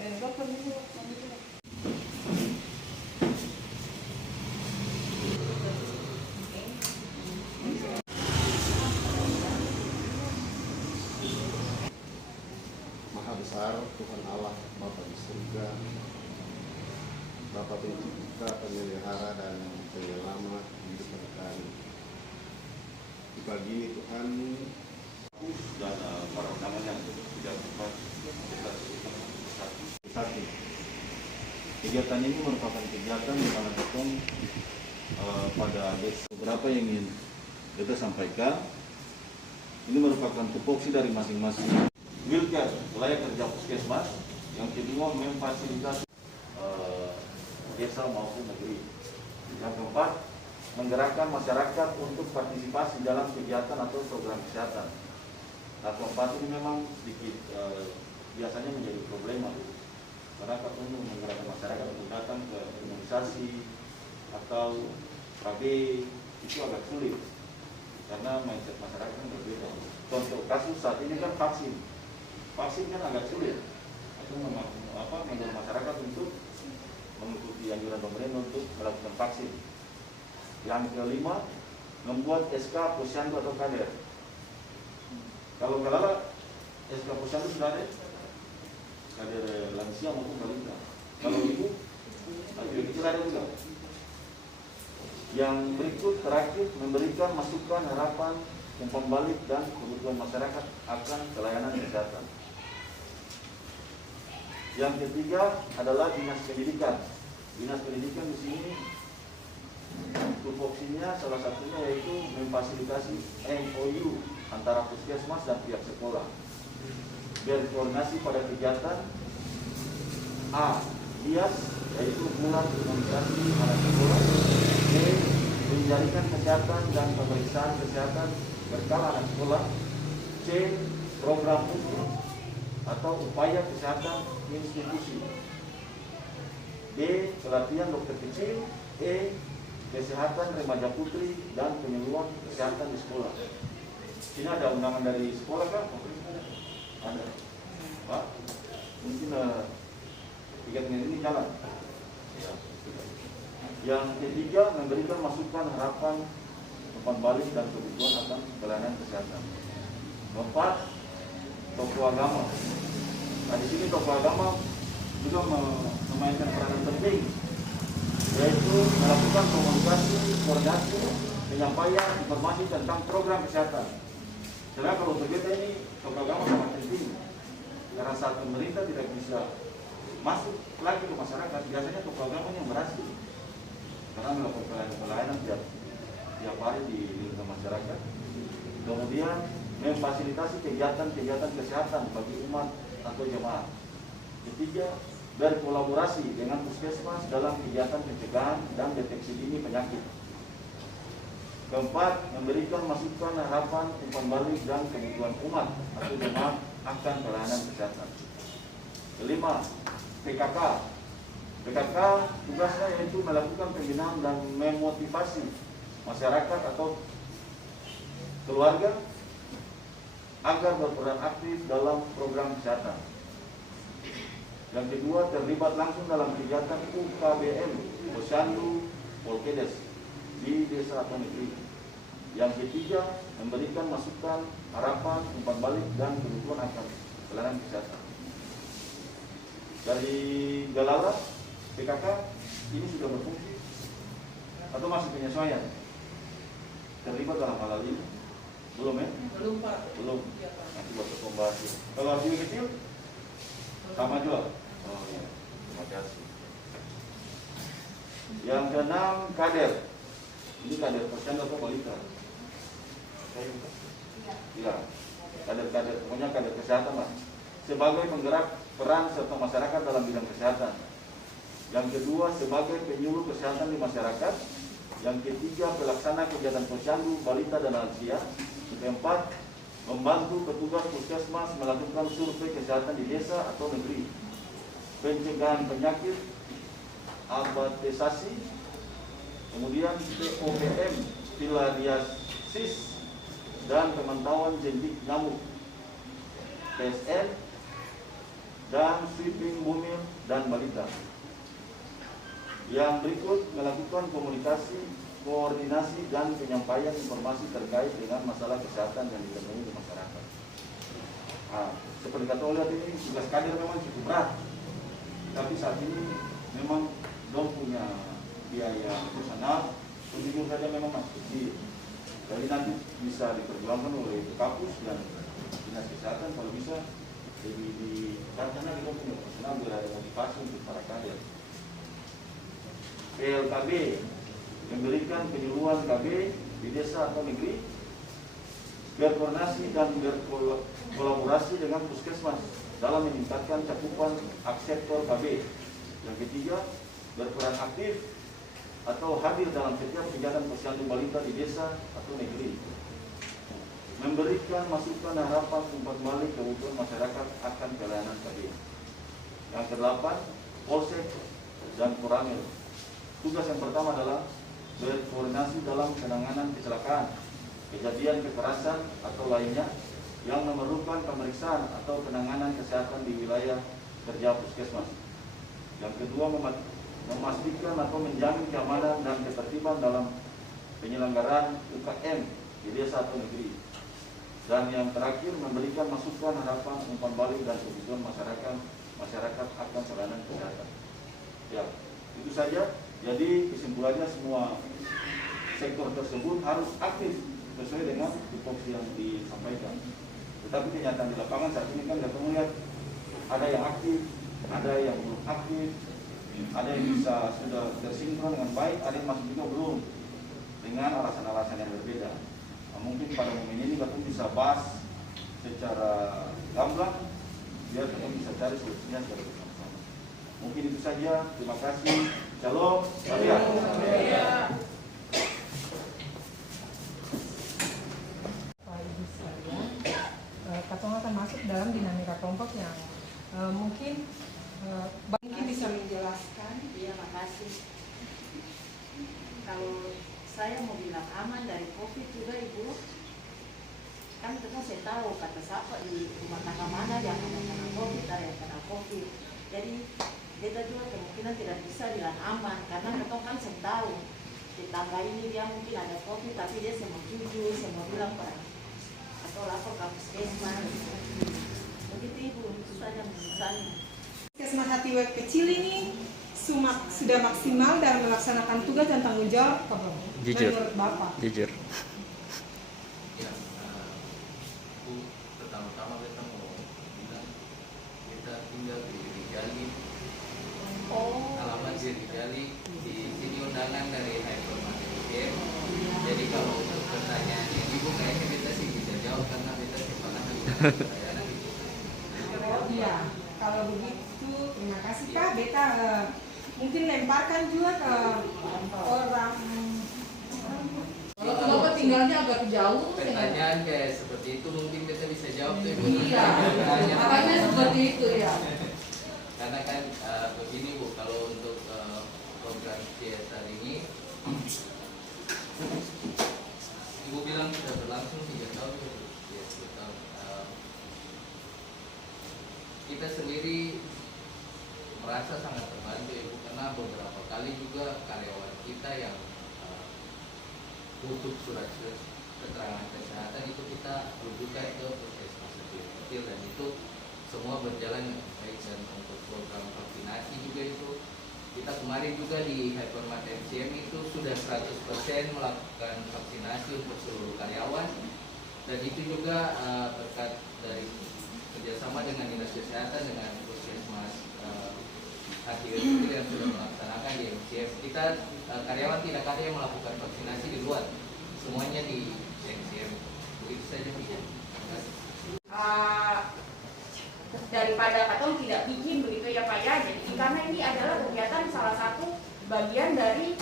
Maha besar Tuhan Allah Bapa di surga, Bapa pencipta, pemelihara dan penyelamat hidup kami. Di pagi ini Tuhan dan para undangan yang tidak tepat satu. Kegiatan ini merupakan kegiatan di mana pada beberapa yang ingin kita sampaikan. Ini merupakan tupoksi dari masing-masing Wilker layak kerja puskesmas. Yang kedua memfasilitasi desa maupun negeri. Yang keempat menggerakkan masyarakat untuk partisipasi dalam kegiatan atau program kesehatan. Nah, keempat ini memang sedikit biasanya menjadi problema. Masyarakat untuk menggerakkan masyarakat untuk datang ke imunisasi atau KB itu agak sulit karena mindset masyarakat kan berbeda. Contoh kasus saat ini kan vaksin kan agak sulit. Itu mendorong masyarakat untuk mengikuti anjuran pemerintah untuk melakukan vaksin. Yang kelima, membuat SK Posyandu atau kader. Kalau galala SK Posyandu sudah ada, kader lansia maupun balita. Kalau ibu, juga kecil ada juga. Yang berikut terakhir memberikan masukan, harapan, umpan balik dan kebutuhan masyarakat akan pelayanan kesehatan. Yang ketiga adalah dinas pendidikan. Dinas pendidikan di sini tupoksinya salah satunya yaitu memfasilitasi MOU antara puskesmas dan pihak sekolah. Berkoordinasi pada kegiatan A. IAS yaitu bulan imunisasi anak sekolah. B. Menjaringan kesehatan dan pemeriksaan kesehatan berkala anak sekolah. C. Program khusus atau upaya kesehatan institusi. D. Pelatihan dokter kecil. E. Kesehatan remaja putri dan penyuluhan kesehatan di sekolah. Ini ada undangan dari sekolah kan? Ada. Pak, mungkin kegiatan ini jalan. Ya. Yang ketiga, memberikan masukan, harapan, umpan balik dan kebutuhan akan pelayanan kesehatan. Keempat, tokoh agama. Nah, di sini tokoh agama juga memainkan peranan penting, yaitu melakukan komunikasi, koordinasi, penyampaian informasi tentang program kesehatan. Karena kalau untuk kita ini tokoh agama sangat penting, karena saat pemerintah tidak bisa masuk lagi ke masyarakat, biasanya tokoh agama yang berhasil karena melakukan pelayanan tiap hari di lingkungan masyarakat. Kemudian memfasilitasi kegiatan-kegiatan kesehatan bagi umat atau jemaah. Ketiga, berkolaborasi dengan puskesmas dalam kegiatan pencegahan dan deteksi dini penyakit. Keempat, memberikan masukan, harapan, umpan balik dan kebutuhan umat atau jemaah akan pelayanan kesehatan. Kelima, PKK. PKK tugasnya yaitu melakukan pembinaan dan memotivasi masyarakat atau keluarga agar berperan aktif dalam program kesehatan. Yang kedua, terlibat langsung dalam kegiatan UKBM, Posyandu, Polkedes di desa atau negeri. Yang ketiga, memberikan masukan, harapan, umpan balik dan kebutuhan akan pelayanan kesehatan. Dari Galala, PKK ini sudah berfungsi atau masih penyesuaian? Terlibat dalam hal ini? Belum ya? Belum Pak. Belum. Nanti buat pembahas. Kalau arti kecil sama juga. Oh ya, terima kasih. Yang keenam, kader. Ini kader posyandu atau balita? Iya. Kader-kader, pokoknya kader kesehatan lah. Sebagai penggerak peran serta masyarakat dalam bidang kesehatan. Yang kedua, sebagai penyuluh kesehatan di masyarakat. Yang ketiga, pelaksana kegiatan posyandu, balita dan lansia. Yang keempat, membantu petugas puskesmas melakukan survei kesehatan di desa atau negeri. Pencegahan penyakit, abatesasi, kemudian POPM, filariasis, dan pemantauan jentik nyamuk, PSN, dan sweeping bumil dan balita. Yang berikut melakukan komunikasi, koordinasi, dan penyampaian informasi terkait dengan masalah kesehatan yang ditemui di masyarakat. Nah, seperti kata lihat ini, tugas kader memang cukup berat. Tapi saat ini memang dong punya biaya personal, jujur saja memang masih kecil. Jadi nanti bisa diperjuangkan oleh kampus dan dinas kesehatan kalau bisa karena kita punya personal biar ada motivasi untuk para kader. PLKB memberikan penyuluhan KB di desa atau negeri, berkoordinasi dan berkolaborasi dengan puskesmas dalam meningkatkan cakupan akseptor KB. Yang ketiga, berperan aktif atau hadir dalam setiap kegiatan posyandu balita di desa atau negeri. Memberikan masukan harapan umpan balik kebutuhan masyarakat akan pelayanan KB. Yang kedelapan, polsek dan koramil. Tugas yang pertama adalah berkoordinasi dalam penanganan kecelakaan, kejadian kekerasan atau lainnya yang memerlukan pemeriksaan atau penanganan kesehatan di wilayah kerja puskesmas. Yang kedua, memastikan atau menjamin keamanan dan ketertiban dalam penyelenggaraan UKM di desa atau negeri. Dan yang terakhir, memberikan masukan harapan umpan balik dan kebutuhan masyarakat akan pelayanan kesehatan. Ya, itu saja. Jadi kesimpulannya semua sektor tersebut harus aktif sesuai dengan tupoksi yang disampaikan. Tetapi kenyataan di lapangan saat ini kan kita melihat ada yang aktif, ada yang belum aktif, ada yang bisa sudah tersinkron dengan baik, ada yang masih juga belum dengan alasan-alasan yang berbeda. Nah, mungkin pada momen ini kita bisa bahas secara gamblang biar kita bisa cari solusinya secara bersama-sama. Mungkin itu saja. Terima kasih. Shalom. Salam. Ibu sekalian, Katong akan masuk dalam dinamika kelompok yang mungkin bisa menjelaskan. Iya, makasih. Kalau saya mau bilang aman dari COVID juga Ibu, kan kita saya tahu kata siapa di rumah tangga mana yang kena COVID, ada yang kena COVID. Jadi kita juga kemungkinan tidak bisa bilang aman karena kita kan saya tahu di tangga ini dia mungkin ada COVID tapi dia semua jujur, semua bilang pada atau lapor ke puskesmas. Begitu Ibu, itu saja menurut saya. Puskesmas Hatiwek kecil ini sudah maksimal dalam melaksanakan tugas dan tanggung jawab apa Bang? Jujur. Menurut Bapak? Jujur. Ya, pertama-tama kita mau bilang kita tinggal di Rijali, alamat di Rijali, di sini undangan dari Hypermarket UGM. Jadi kalau untuk pertanyaan yang Ibu kayaknya kita sih bisa jawab karena kita sifatnya pelayanan itu. Oh iya, kalau begitu terima kasih Kak. Beta mungkin lemparkan juga ke orang. Kalau Bapak tinggalnya agak jauh, Pertanyaan kayak seperti itu mungkin kita bisa jawab tuh Ibu. iya, makanya seperti itu ya. Karena kan begini Bu, kalau untuk program CSR ini Ibu bilang sudah berlangsung 3 tahun ya Bu. Ya, 3 tahun. Kita sendiri merasa sangat terbantu ya Bu, karena beberapa kali juga karyawan kita yang butuh surat keterangan kesehatan itu kita rujukan ke puskesmas kecil dan itu semua berjalan dengan baik. Dan untuk program vaksinasi juga itu kita kemarin juga di Hypermart MCM itu sudah 100% melakukan vaksinasi untuk seluruh karyawan dan itu juga berkat dari kerjasama dengan Dinas Kesehatan dengan puskesmas Hatiwek yang sudah melaksanakan di MCM. Kita karyawan tidak ada yang melakukan vaksinasi di luar, semuanya di MCM. Begitu saja. Terima kasih. Daripada Katong tidak bikin begitu ya Pak ya. Jadi karena ini adalah kegiatan salah satu bagian dari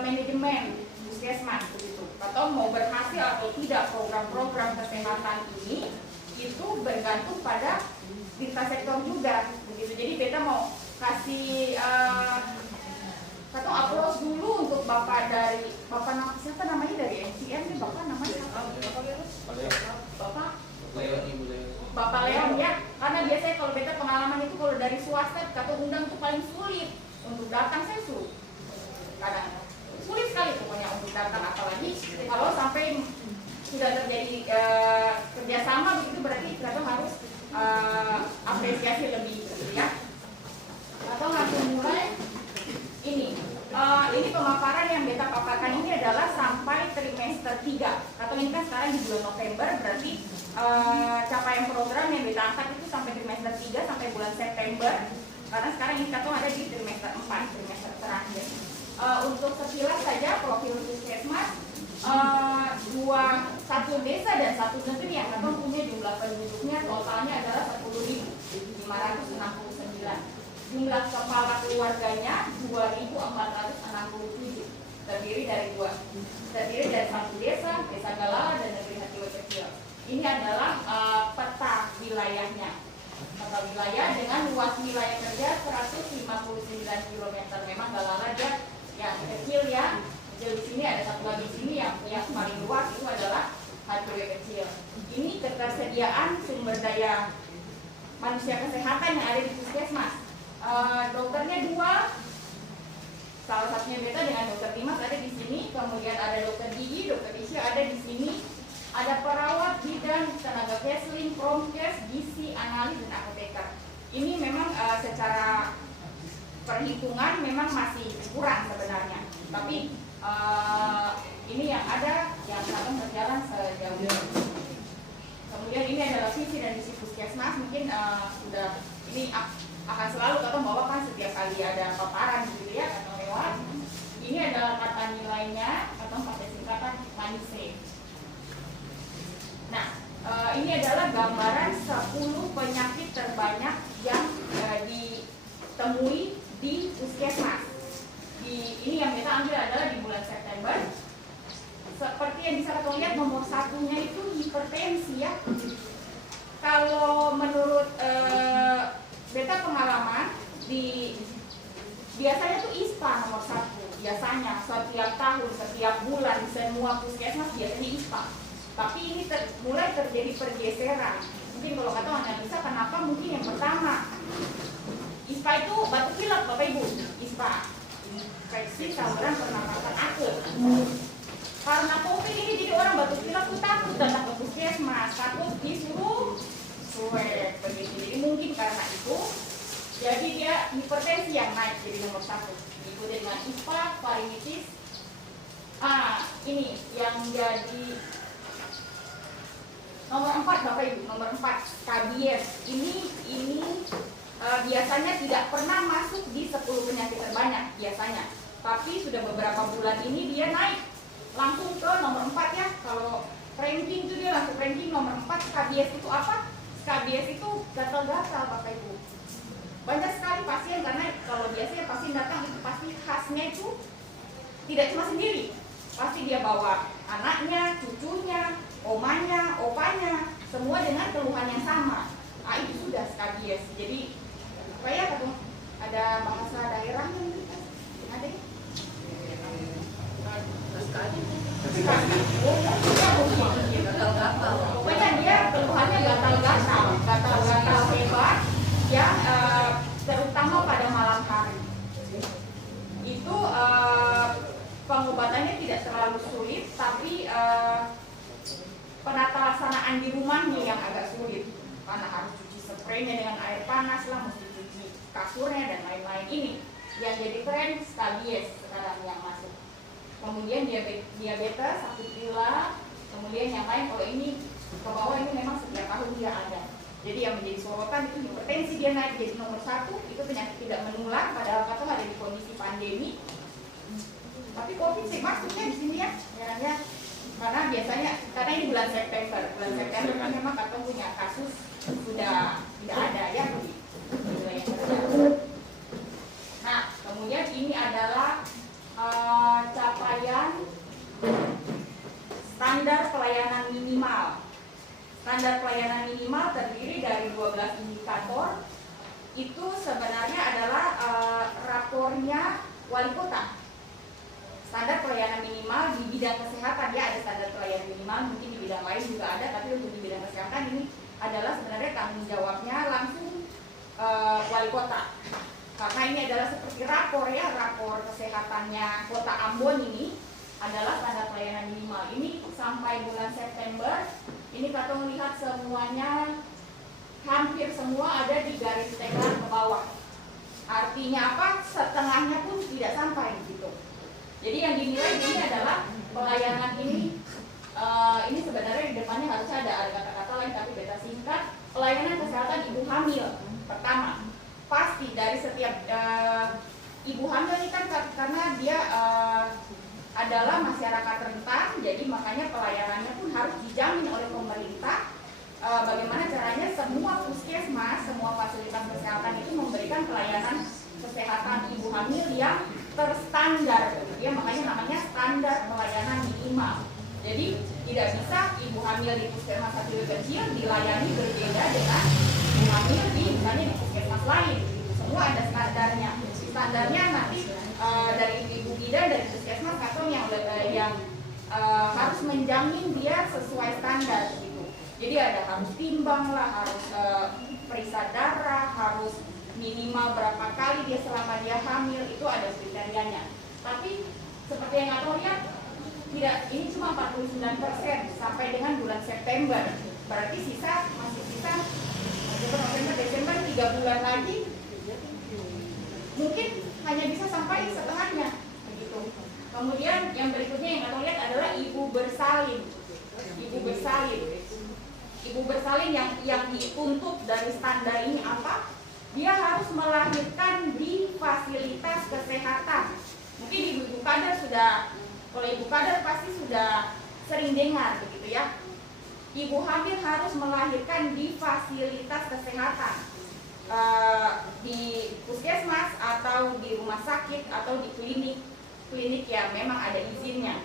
manajemen puskesmas begitu. Katong mau berhasil atau tidak program-program kesehatan ini itu bergantung pada lintas sektor juga begitu. Jadi beta mau kasih Katong approach dulu untuk Bapak dari Bapak siapa namanya dari MCM nih, Bapak namanya siapa? Bapak Leon, Ibu Leon. Bapak Leon ya, karena biasanya kalau beta pengalaman itu kalau dari swasta atau undang itu paling sulit untuk datang, saya suruh kadang sulit sekali pokoknya untuk datang, apalagi kalau sampai sudah terjadi kerjasama begitu, berarti kita harus apresiasi lebih gitu ya. Atau langsung mulai ini pemaparan yang beta paparkan ini adalah sampai trimester 3 atau ini kan sekarang di bulan November, berarti capaian program yang beta angkat itu sampai trimester 3 sampai bulan September, karena sekarang ini kita ada di trimester 4, trimester terakhir. Untuk sekilas saja profil puskesmas, satu desa dan satu negeri yang akan punya jumlah penduduknya totalnya adalah 10.569. Jumlah kepala keluarganya 2.467, terdiri dari satu desa, desa Galala dan negeri Hatiwe Kecil. Ini adalah peta wilayahnya. Peta wilayah dengan luas wilayah kerja 159 km. Memang Galala dia yang kecil ya. Kecil di sini, ada satu lagi di sini yang paling luas itu adalah Hatiwe Kecil. Ini ketersediaan sumber daya manusia kesehatan yang ada di puskesmas. Dokternya 2, salah satunya beta dengan dokter Dimas ada di sini, kemudian ada dokter gigi, dokter Isya ada di sini, ada perawat, bidan, tenaga counseling, promkes, gizi, analis dan apoteker. Ini memang secara perhitungan memang masih kurang sebenarnya, tapi ini yang ada yang akan berjalan sejauh ini. Kemudian ini adalah visi dan misi puskesmas, mungkin sudah ini akan selalu kita bawakan setiap kali ada paparan gitu ya atau lewat. Ini adalah kata nilainya atau pakai singkatan MANISE. Nah, ini adalah gambaran 10 penyakit terbanyak yang ditemui di puskesmas. Ini yang kita ambil adalah di bulan September. Seperti yang bisa kita lihat, nomor 1-nya itu hipertensi ya. Kalau menurut beta pengalaman biasanya tuh ISPA nomor 1, biasanya setiap tahun, setiap bulan semua puskesmas biasanya ISPA. Tapi ini mulai terjadi pergeseran. Mungkin kalau kata analisa kenapa, mungkin yang pertama ISPA itu batuk pilek Bapak Ibu, ISPA infeksi saluran pernapasan akut. Karena COVID ini jadi orang batuk pilek tuh takut datang ke puskesmas, takut disuruh swab begitu. Jadi mungkin karena itu jadi dia hipertensi yang naik jadi nomor 1, diikuti dengan ISPA, faringitis. Ini yang jadi nomor 4 Bapak Ibu, nomor 4 skabies. Ini biasanya tidak pernah masuk di 10 penyakit terbanyak biasanya, tapi sudah beberapa bulan ini dia naik langsung ke nomor 4 ya. Kalau ranking itu dia langsung ranking nomor 4. Skabies itu apa? Skabies itu gatal-gatal Bapak Ibu. Banyak sekali pasien, karena kalau biasanya pasien datang itu pasti khasnya itu tidak cuma sendiri, pasti dia bawa anaknya, cucunya, omanya, opanya, semua dengan keluhan yang sama. Itu sudah skabies. Jadi apa ya, ada bahasa daerahnya mungkin kan? Ada ya? Pokoknya dia keluhannya gatal-gatal hebat ya, terutama pada malam hari. Itu pengobatannya tidak terlalu sulit, tapi penata laksanaan di rumahnya yang agak sulit, karena harus cuci spraynya dengan air panas lah, mesti cuci kasurnya dan lain-lain. Ini yang jadi tren skabies sekarang yang masuk. Kemudian diabetes, sakit gula, kemudian yang lain. Kalau ini ke bawah ini memang setiap tahun dia ada. Jadi yang menjadi sorotan itu hipertensi, dia naik jadi nomor 1. Itu penyakit tidak menular, padahal kata ada di kondisi pandemi. Tapi COVID sih masuknya di sini ya, karena biasanya karena ini bulan September kan memang kata punya kasus sudah tidak ada ya di wilayah kerja. Nah, kemudian ini adalah capaian standar pelayanan minimal. Standar pelayanan minimal terdiri dari 12 indikator. Itu sebenarnya adalah rapornya wali kota. Standar pelayanan minimal di bidang kesehatan ya, ada standar pelayanan minimal, mungkin di bidang lain juga ada, tapi untuk di bidang kesehatan ini adalah sebenarnya tanggung jawabnya langsung wali kota. Karena ini adalah seperti rapor ya, rapor kesehatannya Kota Ambon ini adalah standar pelayanan minimal. Ini sampai bulan September, ini kita melihat semuanya, hampir semua ada di garis tengah ke bawah. Artinya apa? Setengahnya pun tidak sampai gitu. Jadi yang dinilai ini adalah pelayanan ini sebenarnya di depannya harusnya ada kata-kata lain, tapi beta singkat. Pelayanan kesehatan ibu hamil pertama. Pasti dari setiap ibu hamil ini kan karena dia adalah masyarakat rentan, jadi makanya pelayanannya pun harus dijamin oleh pemerintah. Bagaimana caranya semua puskesmas, semua fasilitas kesehatan itu memberikan pelayanan kesehatan ibu hamil yang terstandar, ya makanya namanya standar pelayanan minimal. Jadi tidak bisa ibu hamil di puskesmas kecil dilayani berbeda dengan ibu hamil di misalnya di puskesmas lain. Semua ada standarnya. Standarnya nanti dari ibu bidan dari puskesmas atau yang harus menjamin dia sesuai standar gitu. Jadi ada harus timbang lah, harus periksa darah, harus minimal berapa kali dia selama dia hamil, itu ada kriterianya. Tapi seperti yang Atau lihat, tidak, ini cuma 49% sampai dengan bulan September. Berarti masih sisa November, Desember 3 bulan lagi, mungkin hanya bisa sampai setengahnya begitu. Kemudian yang berikutnya yang Atau lihat adalah ibu bersalin. Ibu bersalin yang dituntut dari standar ini apa? Dia harus melahirkan di fasilitas kesehatan. Mungkin ibu kader kalau ibu kader pasti sudah sering dengar begitu ya. Ibu hamil harus melahirkan di fasilitas kesehatan, di puskesmas atau di rumah sakit atau di klinik yang memang ada izinnya.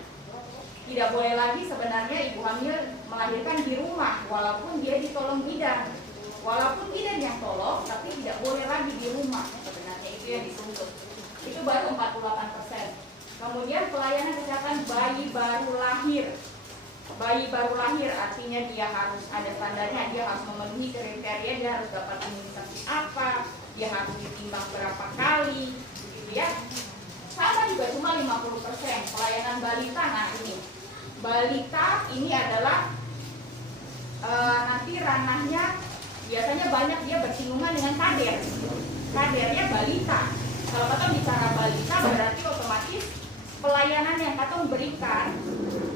Tidak boleh lagi sebenarnya ibu hamil melahirkan di rumah walaupun dia ditolong bidan. Walaupun bidan yang tolong, tapi tidak boleh lagi di rumah. Sebenarnya itu yang dituntut. Itu baru 48%. Kemudian pelayanan kesehatan bayi baru lahir. Bayi baru lahir artinya dia harus ada standarnya, dia harus memenuhi kriteria, dia harus dapat imunisasi apa, dia harus ditimbang berapa kali, gitu ya. Sama juga cuma 50%. Pelayanan balita, nah ini balita ini adalah nanti ranahnya biasanya banyak dia bersinggungan dengan kadernya balita. Kalau kita bicara balita berarti otomatis pelayanan yang kita berikan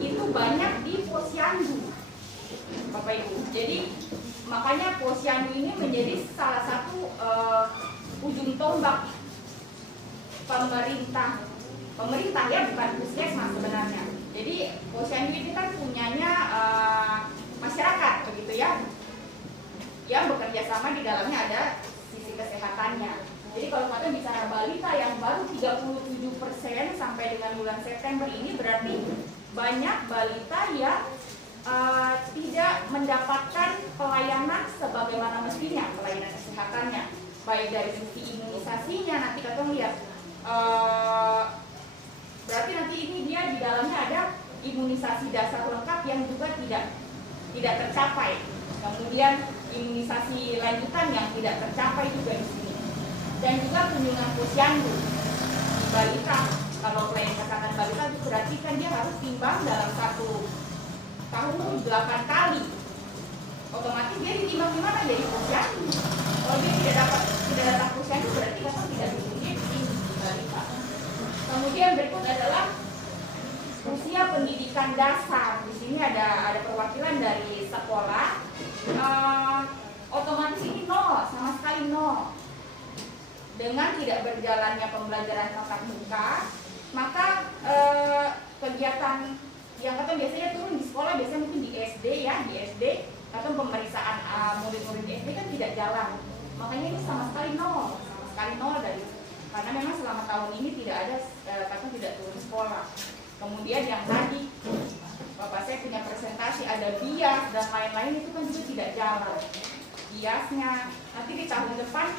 itu banyak di posyandu, Bapak Ibu. Jadi makanya posyandu ini menjadi salah satu ujung tombak pemerintah ya, bukan puskesmas sebenarnya. Jadi posyandu ini kan punyanya masyarakat begitu ya, yang bekerja sama di dalamnya ada sisi kesehatannya. Jadi kalau kita bicara balita yang baru 37% sampai dengan bulan September ini, berarti banyak balita yang tidak mendapatkan pelayanan sebagaimana mestinya, pelayanan kesehatannya, baik dari sisi imunisasinya. Nanti kita lihat berarti nanti ini dia di dalamnya ada imunisasi dasar lengkap yang juga tidak tercapai. Kemudian imunisasi lanjutan yang tidak tercapai juga di sini. Dan juga kunjungan posyandu balita. Kalau pelayanan kesehatan balita itu berarti kan dia harus timbang dalam 1 tahun 8 kali. Otomatis dia ditimbang di mana? Jadi posyandu. Kalau dia tidak datang posyandu berarti kan tidak dihubungi di balita. Kemudian berikut adalah usia pendidikan dasar. Di sini ada perwakilan dari sekolah. Otomatis ini 0, sama sekali 0. Dengan tidak berjalannya pembelajaran tatap muka, maka kegiatan yang kata biasanya turun di sekolah, biasanya mungkin di SD ya, di SD atau pemeriksaan murid-murid di SD kan tidak jalan. Makanya ini sama sekali 0 dari, karena memang selama tahun ini tidak ada tidak turun sekolah. Kemudian yang tadi Bapak saya punya presentasi ada bias dan lain-lain, itu kan juga tidak jalan. Biasnya nanti di tahun depan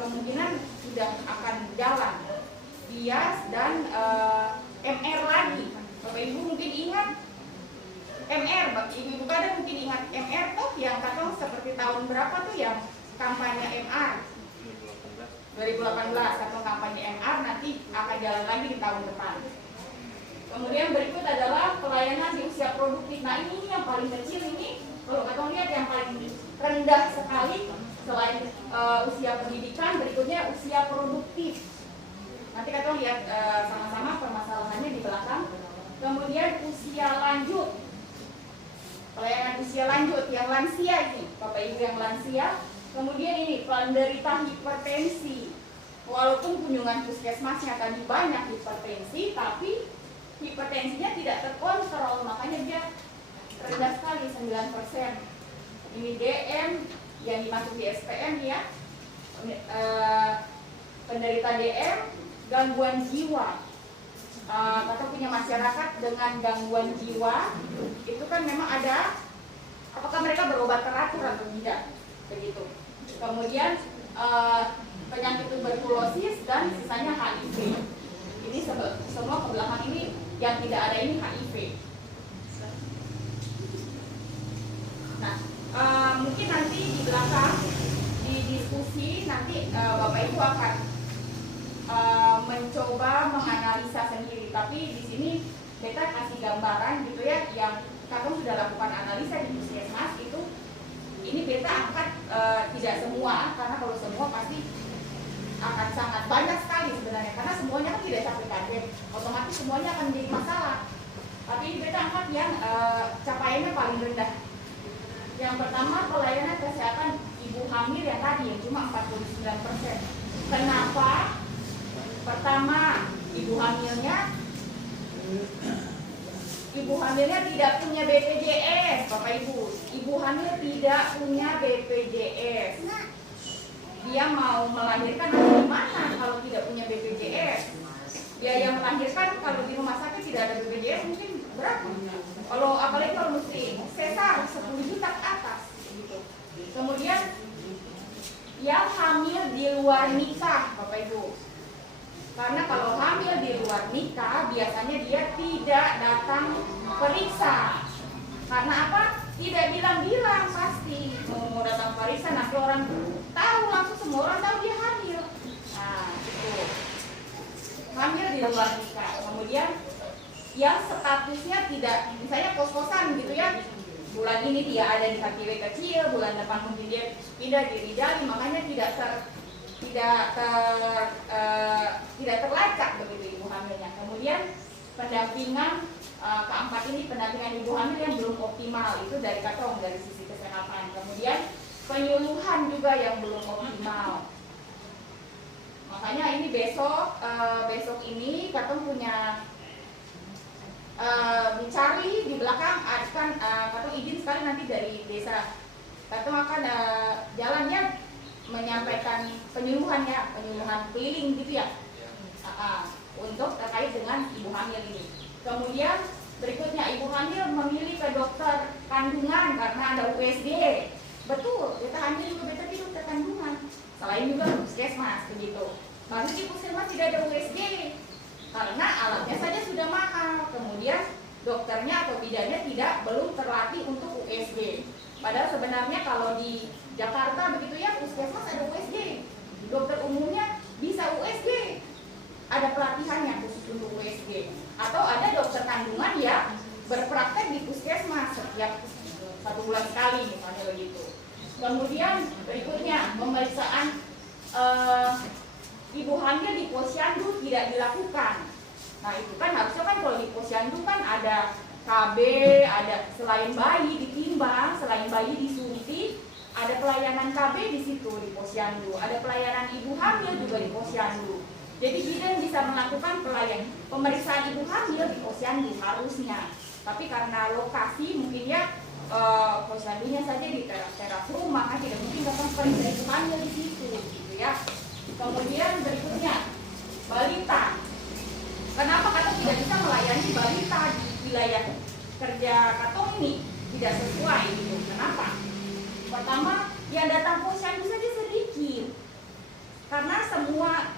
kemungkinan sudah akan jalan bias dan MR lagi. Bapak Ibu mungkin ingat MR, Ibu kader mungkin ingat MR tuh yang kata seperti tahun berapa tuh yang kampanye MR 2018 atau kampanye MR nanti akan jalan lagi di tahun depan. Kemudian berikut adalah pelayanan di usia produktif. Nah ini yang paling kecil ini, kalau kita lihat yang paling rendah sekali selain usia pendidikan, berikutnya usia produktif. Nanti kita lihat sama-sama permasalahannya di belakang. Kemudian usia lanjut, pelayanan usia lanjut yang lansia ini, Bapak Ibu yang lansia. Kemudian ini penderita hipertensi. Walaupun kunjungan puskesmasnya tadi banyak hipertensi, tapi hipertensinya tidak terkontrol, makanya dia rendah sekali 9%. Ini DM yang dimasuki SPM ya, penderita DM, gangguan jiwa. Kita punya masyarakat dengan gangguan jiwa, itu kan memang ada, apakah mereka berobat teratur atau tidak, begitu. Kemudian penyakit tuberkulosis dan sisanya HIV. Ini semua ke belakang ini yang tidak ada ini HIV. Nah, mungkin nanti di belakang di diskusi nanti Bapak Ibu akan mencoba menganalisa sendiri. Tapi di sini kita kasih gambaran gitu ya, yang Kakak sudah lakukan analisa di puskesmas itu. Ini beta angkat tidak semua, karena kalau semua pasti akan sangat banyak sekali sebenarnya, karena semuanya kan tidak capai target, otomatis semuanya akan menjadi masalah. Tapi ini beta angkat yang capaiannya paling rendah. Yang pertama pelayanan kesehatan ibu hamil yang tadi yang cuma 49%. Kenapa? Pertama, ibu hamilnya tidak punya BPJS, Bapak Ibu. Ibu hamil tidak punya BPJS. Dia mau melahirkan di mana kalau tidak punya BPJS? Biaya melahirkan kalau di rumah sakit tidak ada BPJS mungkin berapa? Kalau apalagi kalau mesti sesar 10 juta ke atas gitu. Kemudian yang hamil di luar nikah, Bapak Ibu. Karena kalau hamil di luar nikah biasanya dia tidak datang periksa. Karena apa? Tidak bilang-bilang pasti mau datang periksa, nanti orang tahu, langsung semua orang tahu dia hamil. Nah itu hamil di luar nikah. Kemudian yang statusnya tidak, misalnya kos-kosan gitu ya, bulan ini dia ada di KTW kecil, bulan depan mungkin dia pindah di Rijali, makanya tidak terlacak begitu ibu hamilnya. Kemudian pendampingan keempat ini, pendampingan ibu hamil yang belum optimal, itu dari Katong, dari sisi kesehatan. Kemudian penyuluhan juga yang belum optimal. Makanya ini besok ini Katong punya mencari di belakang akan Katong izin sekali nanti dari desa. Katong akan jalannya menyampaikan penyuluhan keliling gitu ya, untuk terkait dengan ibu hamil ini. Kemudian berikutnya ibu hamil memilih ke dokter kandungan karena ada USG. Betul, kita hamil juga beta di dokter kandungan. Selain juga puskesmas begitu. Karena di puskesmas tidak ada USG karena alatnya saja sudah mahal. Kemudian dokternya atau bidannya belum terlatih untuk USG. Padahal sebenarnya kalau di Jakarta begitu ya, puskesmas ada USG, dokter umumnya bisa USG, ada pelatihannya khusus untuk USG. Atau ada dokter kandungan ya berpraktek di puskesmas setiap 1 bulan sekali misalnya begitu. Kemudian berikutnya pemeriksaan ibu hamil di posyandu tidak dilakukan. Nah itu kan harusnya kan kalau di posyandu kan ada KB, ada selain bayi ditimbang, selain bayi disuntik, ada pelayanan KB di situ di posyandu, ada pelayanan ibu hamil juga di posyandu. Jadi bidan bisa melakukan pemeriksaan ibu hamil di posyandu harusnya. Tapi karena lokasi mungkin ya posyandunya saja di teras rumah, kan tidak mungkin datang periksa ibu hamil di situ, gitu ya. Kemudian berikutnya balita. Kenapa Katong tidak bisa melayani balita di wilayah kerja Katong ini? Tidak sesuai gitu. Kenapa? Pertama, yang datang posyandu saja sedikit. Karena semua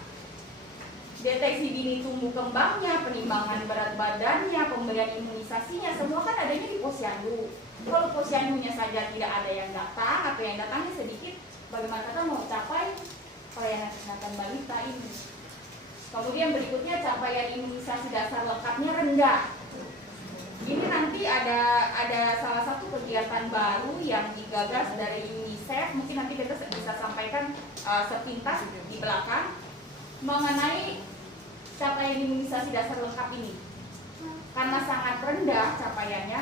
deteksi dini tumbuh kembangnya, penimbangan berat badannya, pemberian imunisasinya, semua kan adanya di posyandu. Kalau posyandunya saja tidak ada yang datang atau yang datangnya sedikit, bagaimana kita mau capai pelayanan kesehatan kesehatan balita ini. Kemudian berikutnya capaian imunisasi dasar lengkapnya rendah. Ini nanti ada salah satu kegiatan baru yang digagas dari UNICEF, mungkin nanti kita bisa sampaikan sepintas di belakang mengenai capaian imunisasi dasar lengkap ini. Karena sangat rendah capaiannya,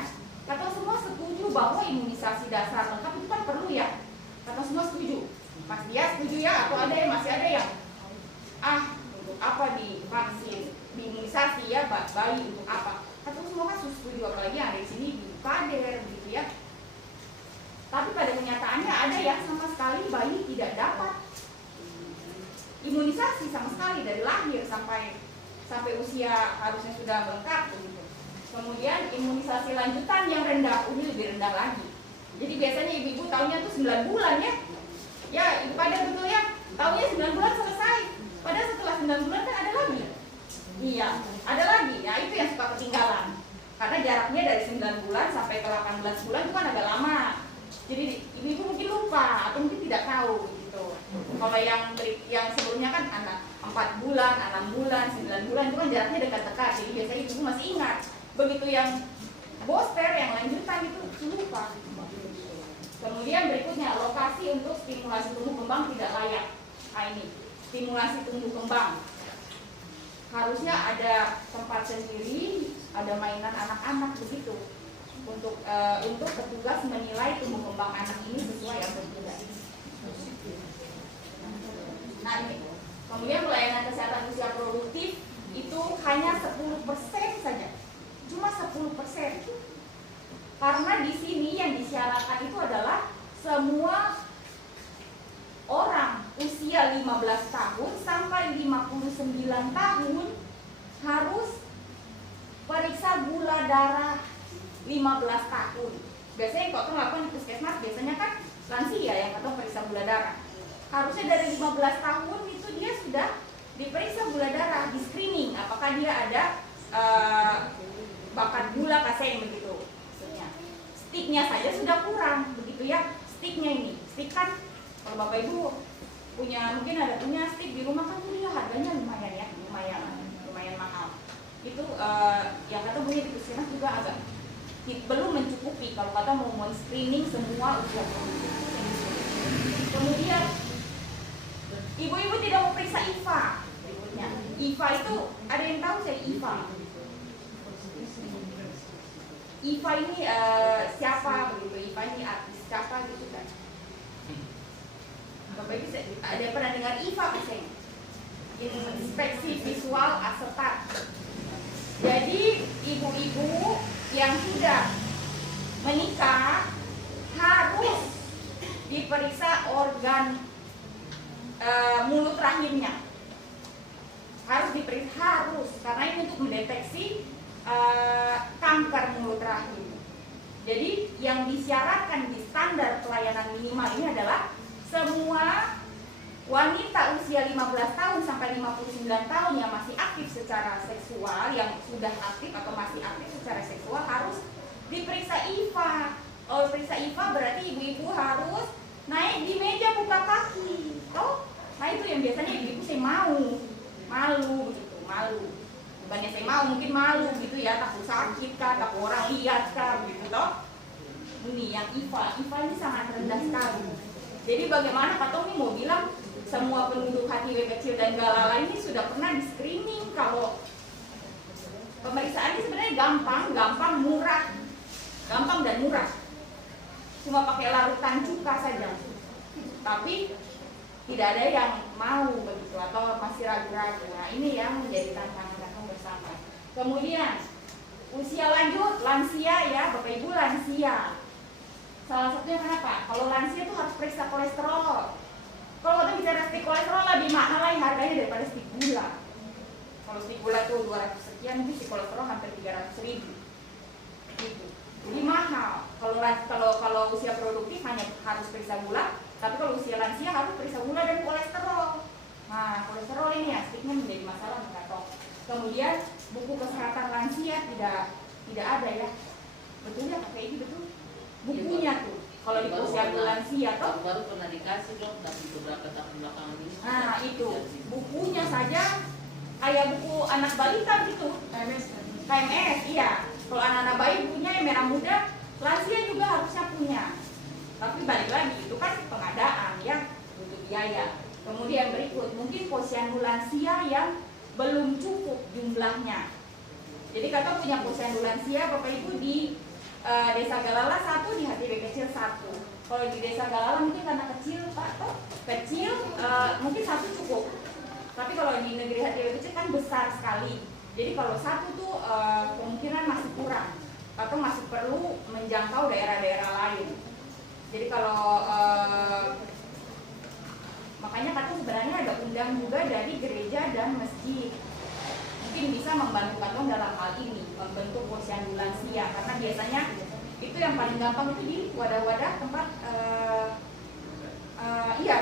kata semua setuju bahwa imunisasi dasar lengkap itu kan perlu ya. Kata semua setuju. Mas dia setuju ya, atau ada yang masih ada yang untuk apa divaksin, diimunisasi ya bayi untuk apa? Atau semua kan setuju, apalagi yang ada di sini di kader gitu ya. Tapi pada kenyataannya ada yang sama sekali bayi tidak dapat imunisasi sama sekali dari lahir sampai usia harusnya sudah lengkap begitu. Kemudian imunisasi lanjutan yang rendah, ini lebih rendah lagi. Jadi biasanya ibu-ibu tahunya tuh 9 bulan ya. Ya, ibu pada betul ya, tahunya 9 bulan selesai. Padahal setelah 9 bulan kan ada lagi. Iya, ada lagi. Ya, itu yang suka ketinggalan. Karena jaraknya dari 9 bulan sampai ke 18 bulan itu kan agak lama. Jadi ibu-ibu mungkin lupa atau mungkin tidak tahu gitu. Kalau yang sebelumnya kan anak 4 bulan, 6 bulan, 9 bulan itu kan jaraknya dekat-dekat. Jadi biasanya ibu masih ingat. Begitu yang booster, yang lanjutan itu lupa. Kemudian berikutnya lokasi untuk stimulasi tumbuh kembang tidak layak. Nah ini stimulasi tumbuh kembang harusnya ada tempat sendiri, ada mainan anak-anak begitu untuk petugas menilai tumbuh kembang anak ini sesuai atau tidak. Nah ini kemudian pelayanan kesehatan usia produktif itu hanya 10% saja, cuma 10%. Karena di sini yang disyaratkan itu adalah semua orang usia 15 tahun sampai 59 tahun harus periksa gula darah 15 tahun. Biasanya kalau melakukan di puskesmas biasanya kan lansia yang atau periksa gula darah. Harusnya dari 15 tahun itu dia sudah diperiksa gula darah, di screening apakah dia ada bakat gula kasein begitu. Stiknya saja sudah kurang begitu ya. Stiknya ini, stik kan kalau bapak ibu mungkin ada punya stik di rumah kan dia harganya lumayan ya, lumayan mahal. Itu yang kata punya di puskesmas juga agak belum mencukupi kalau kata mau screening semua usia produktif. Kemudian ibu-ibu tidak mau periksa IVA berikutnya. IVA itu ada yang tahu saya IVA? IVA ini siapa begitu? IVA ini artis siapa gitu kan? Bapak Ibu ada yang pernah dengar IVA misalnya? Inspeksi visual asetat. Jadi ibu-ibu yang sudah menikah harus diperiksa organ mulut rahimnya. Harus diperiksa, harus karena ini untuk mendeteksi kanker mulut rahim. Jadi yang disyaratkan di standar pelayanan minimal ini adalah semua wanita usia 15 tahun sampai 59 tahun yang masih aktif secara seksual, yang sudah aktif atau masih aktif secara seksual harus diperiksa IVA. Kalau periksa IVA berarti ibu-ibu harus naik di meja buka kaki. Nah itu yang biasanya ibu-ibu saya malu begitu, malu. Bukannya saya mau, mungkin malu gitu ya, takut sakit kah, takut orang lihat kah, begitu toh. Ini yang IVA ini sangat rendah sekali. Jadi bagaimana Pak Tom ini mau bilang semua penduduk HIV kecil dan galala ini sudah pernah di screening. Kalau pemeriksaan ini sebenarnya gampang, murah, gampang dan murah. Cuma pakai larutan cuka saja. Tapi tidak ada yang mau begitu atau masih ragu-ragu. Nah ini yang menjadi tantangan bersama. Kemudian usia lanjut, lansia ya, Bapak Ibu lansia. Salah satunya kenapa? Kalau lansia itu harus periksa kolesterol. Kalau kita bicara stik kolesterol lebih mahal lagi harganya daripada stik gula. Kalau stik gula tuh 200 sekian, mungkin stik kolesterol hampir 300.000. Gitu. Jadi mahal. Kalau usia produktif hanya harus periksa gula, tapi kalau usia lansia harus periksa gula dan kolesterol. Nah, kolesterol ini ya stiknya menjadi masalah di kantong. Kemudian buku kesehatan lansia tidak ada ya. Betul ya Pak ini betul. Bukunya tuh kalau di posyandu lansia toh baru pernah dikasih dong, tapi beberapa tahun belakangan ini. Nah itu bukunya saja kayak buku anak balita gitu. KMS, iya. Kalau anak-anak bayi bukunya yang merah muda, lansia juga harusnya punya. Tapi balik lagi itu kan pengadaan ya, butuh biaya. Kemudian berikut mungkin posyandu lansia yang belum cukup jumlahnya. Jadi kakak punya posyandu lansia Bapak Ibu di Desa Galala 1, di HTW kecil 1. Kalau di Desa Galala mungkin karena kecil Pak, kecil mungkin 1 cukup. Tapi kalau di negeri HTW kecil kan besar sekali. Jadi kalau 1 tuh kemungkinan masih kurang atau masih perlu menjangkau daerah-daerah lain. Jadi kalau makanya kata sebenarnya ada undang juga dari gereja dan masjid. Mungkin bisa membantu katong dalam hal ini membentuk posyandu lansia karena biasanya itu yang paling gampang itu di wadah-wadah tempat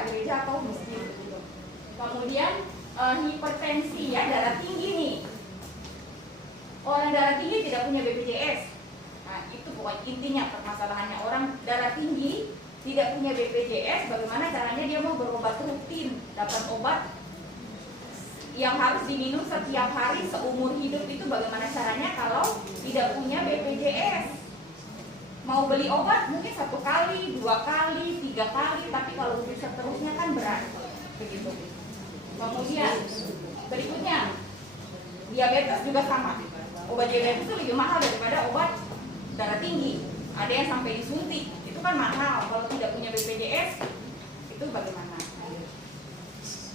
gereja atau masjid gitu. Kemudian hipertensi ya, darah tinggi nih. Orang darah tinggi tidak punya BPJS. Nah, itu pokoknya intinya permasalahannya orang darah tinggi tidak punya BPJS, bagaimana caranya dia mau berobat rutin, dapat obat yang harus diminum setiap hari seumur hidup itu bagaimana caranya kalau tidak punya BPJS? Mau beli obat mungkin 1 kali, 2 kali, 3 kali, tapi kalau seterusnya kan berat, begitu. Kemudian berikutnya diabetes juga sama. Obat diabetes itu lebih mahal daripada obat darah tinggi. Ada yang sampai disuntik, itu kan mahal. Kalau tidak punya BPJS, itu bagaimana?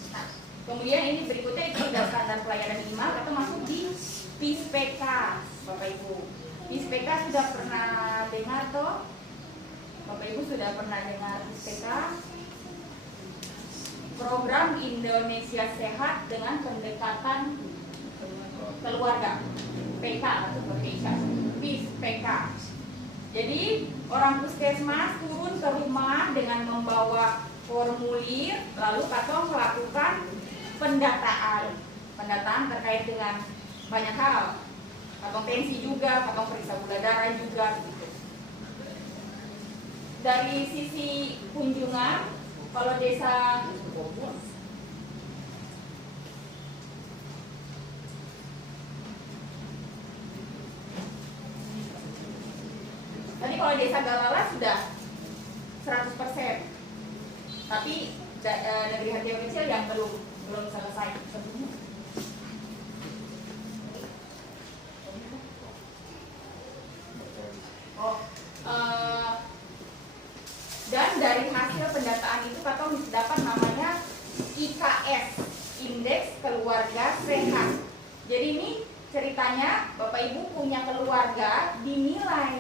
Nah, kemudian ini berikutnya itu sudah standar pelayanan minimal atau masuk di PISPK, Bapak Ibu. PISPK sudah pernah dengar toh? Bapak Ibu sudah pernah dengar PISPK? Program Indonesia Sehat dengan pendekatan keluarga. PK atau PISPK. Jadi orang puskesmas turun ke rumah dengan membawa formulir, lalu katong melakukan pendataan terkait dengan banyak hal. Katong tensi juga, katong periksa gula darah juga, gitu. Dari sisi kunjungan, kalau desa tadi kalau desa Galala sudah 100%, tapi negeri HTW kecil yang belum selesai. Dan dari hasil pendataan itu katong dapat namanya IKS, Indeks Keluarga Sehat. Jadi ini ceritanya Bapak Ibu punya keluarga dinilai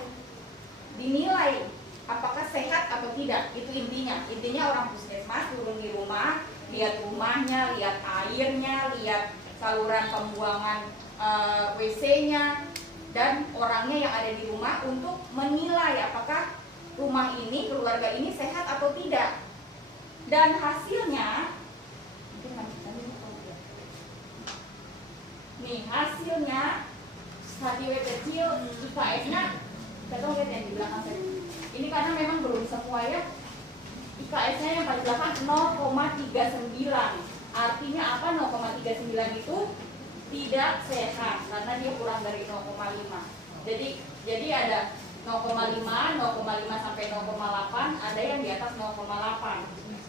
apakah sehat atau tidak, itu intinya orang puskesmas turun di rumah, lihat rumahnya, lihat airnya, lihat saluran pembuangan WC-nya dan orangnya yang ada di rumah untuk menilai apakah rumah ini, keluarga ini sehat atau tidak. Dan hasilnya HTW kecil IKS-nya kita lihat yang di belakang saya. Ini karena memang belum sesuai ya. IKS-nya yang paling belakang 0,39. Artinya apa 0,39 itu tidak sehat karena dia kurang dari 0,5. Jadi ada 0,5 sampai 0,8, ada yang di atas 0,8.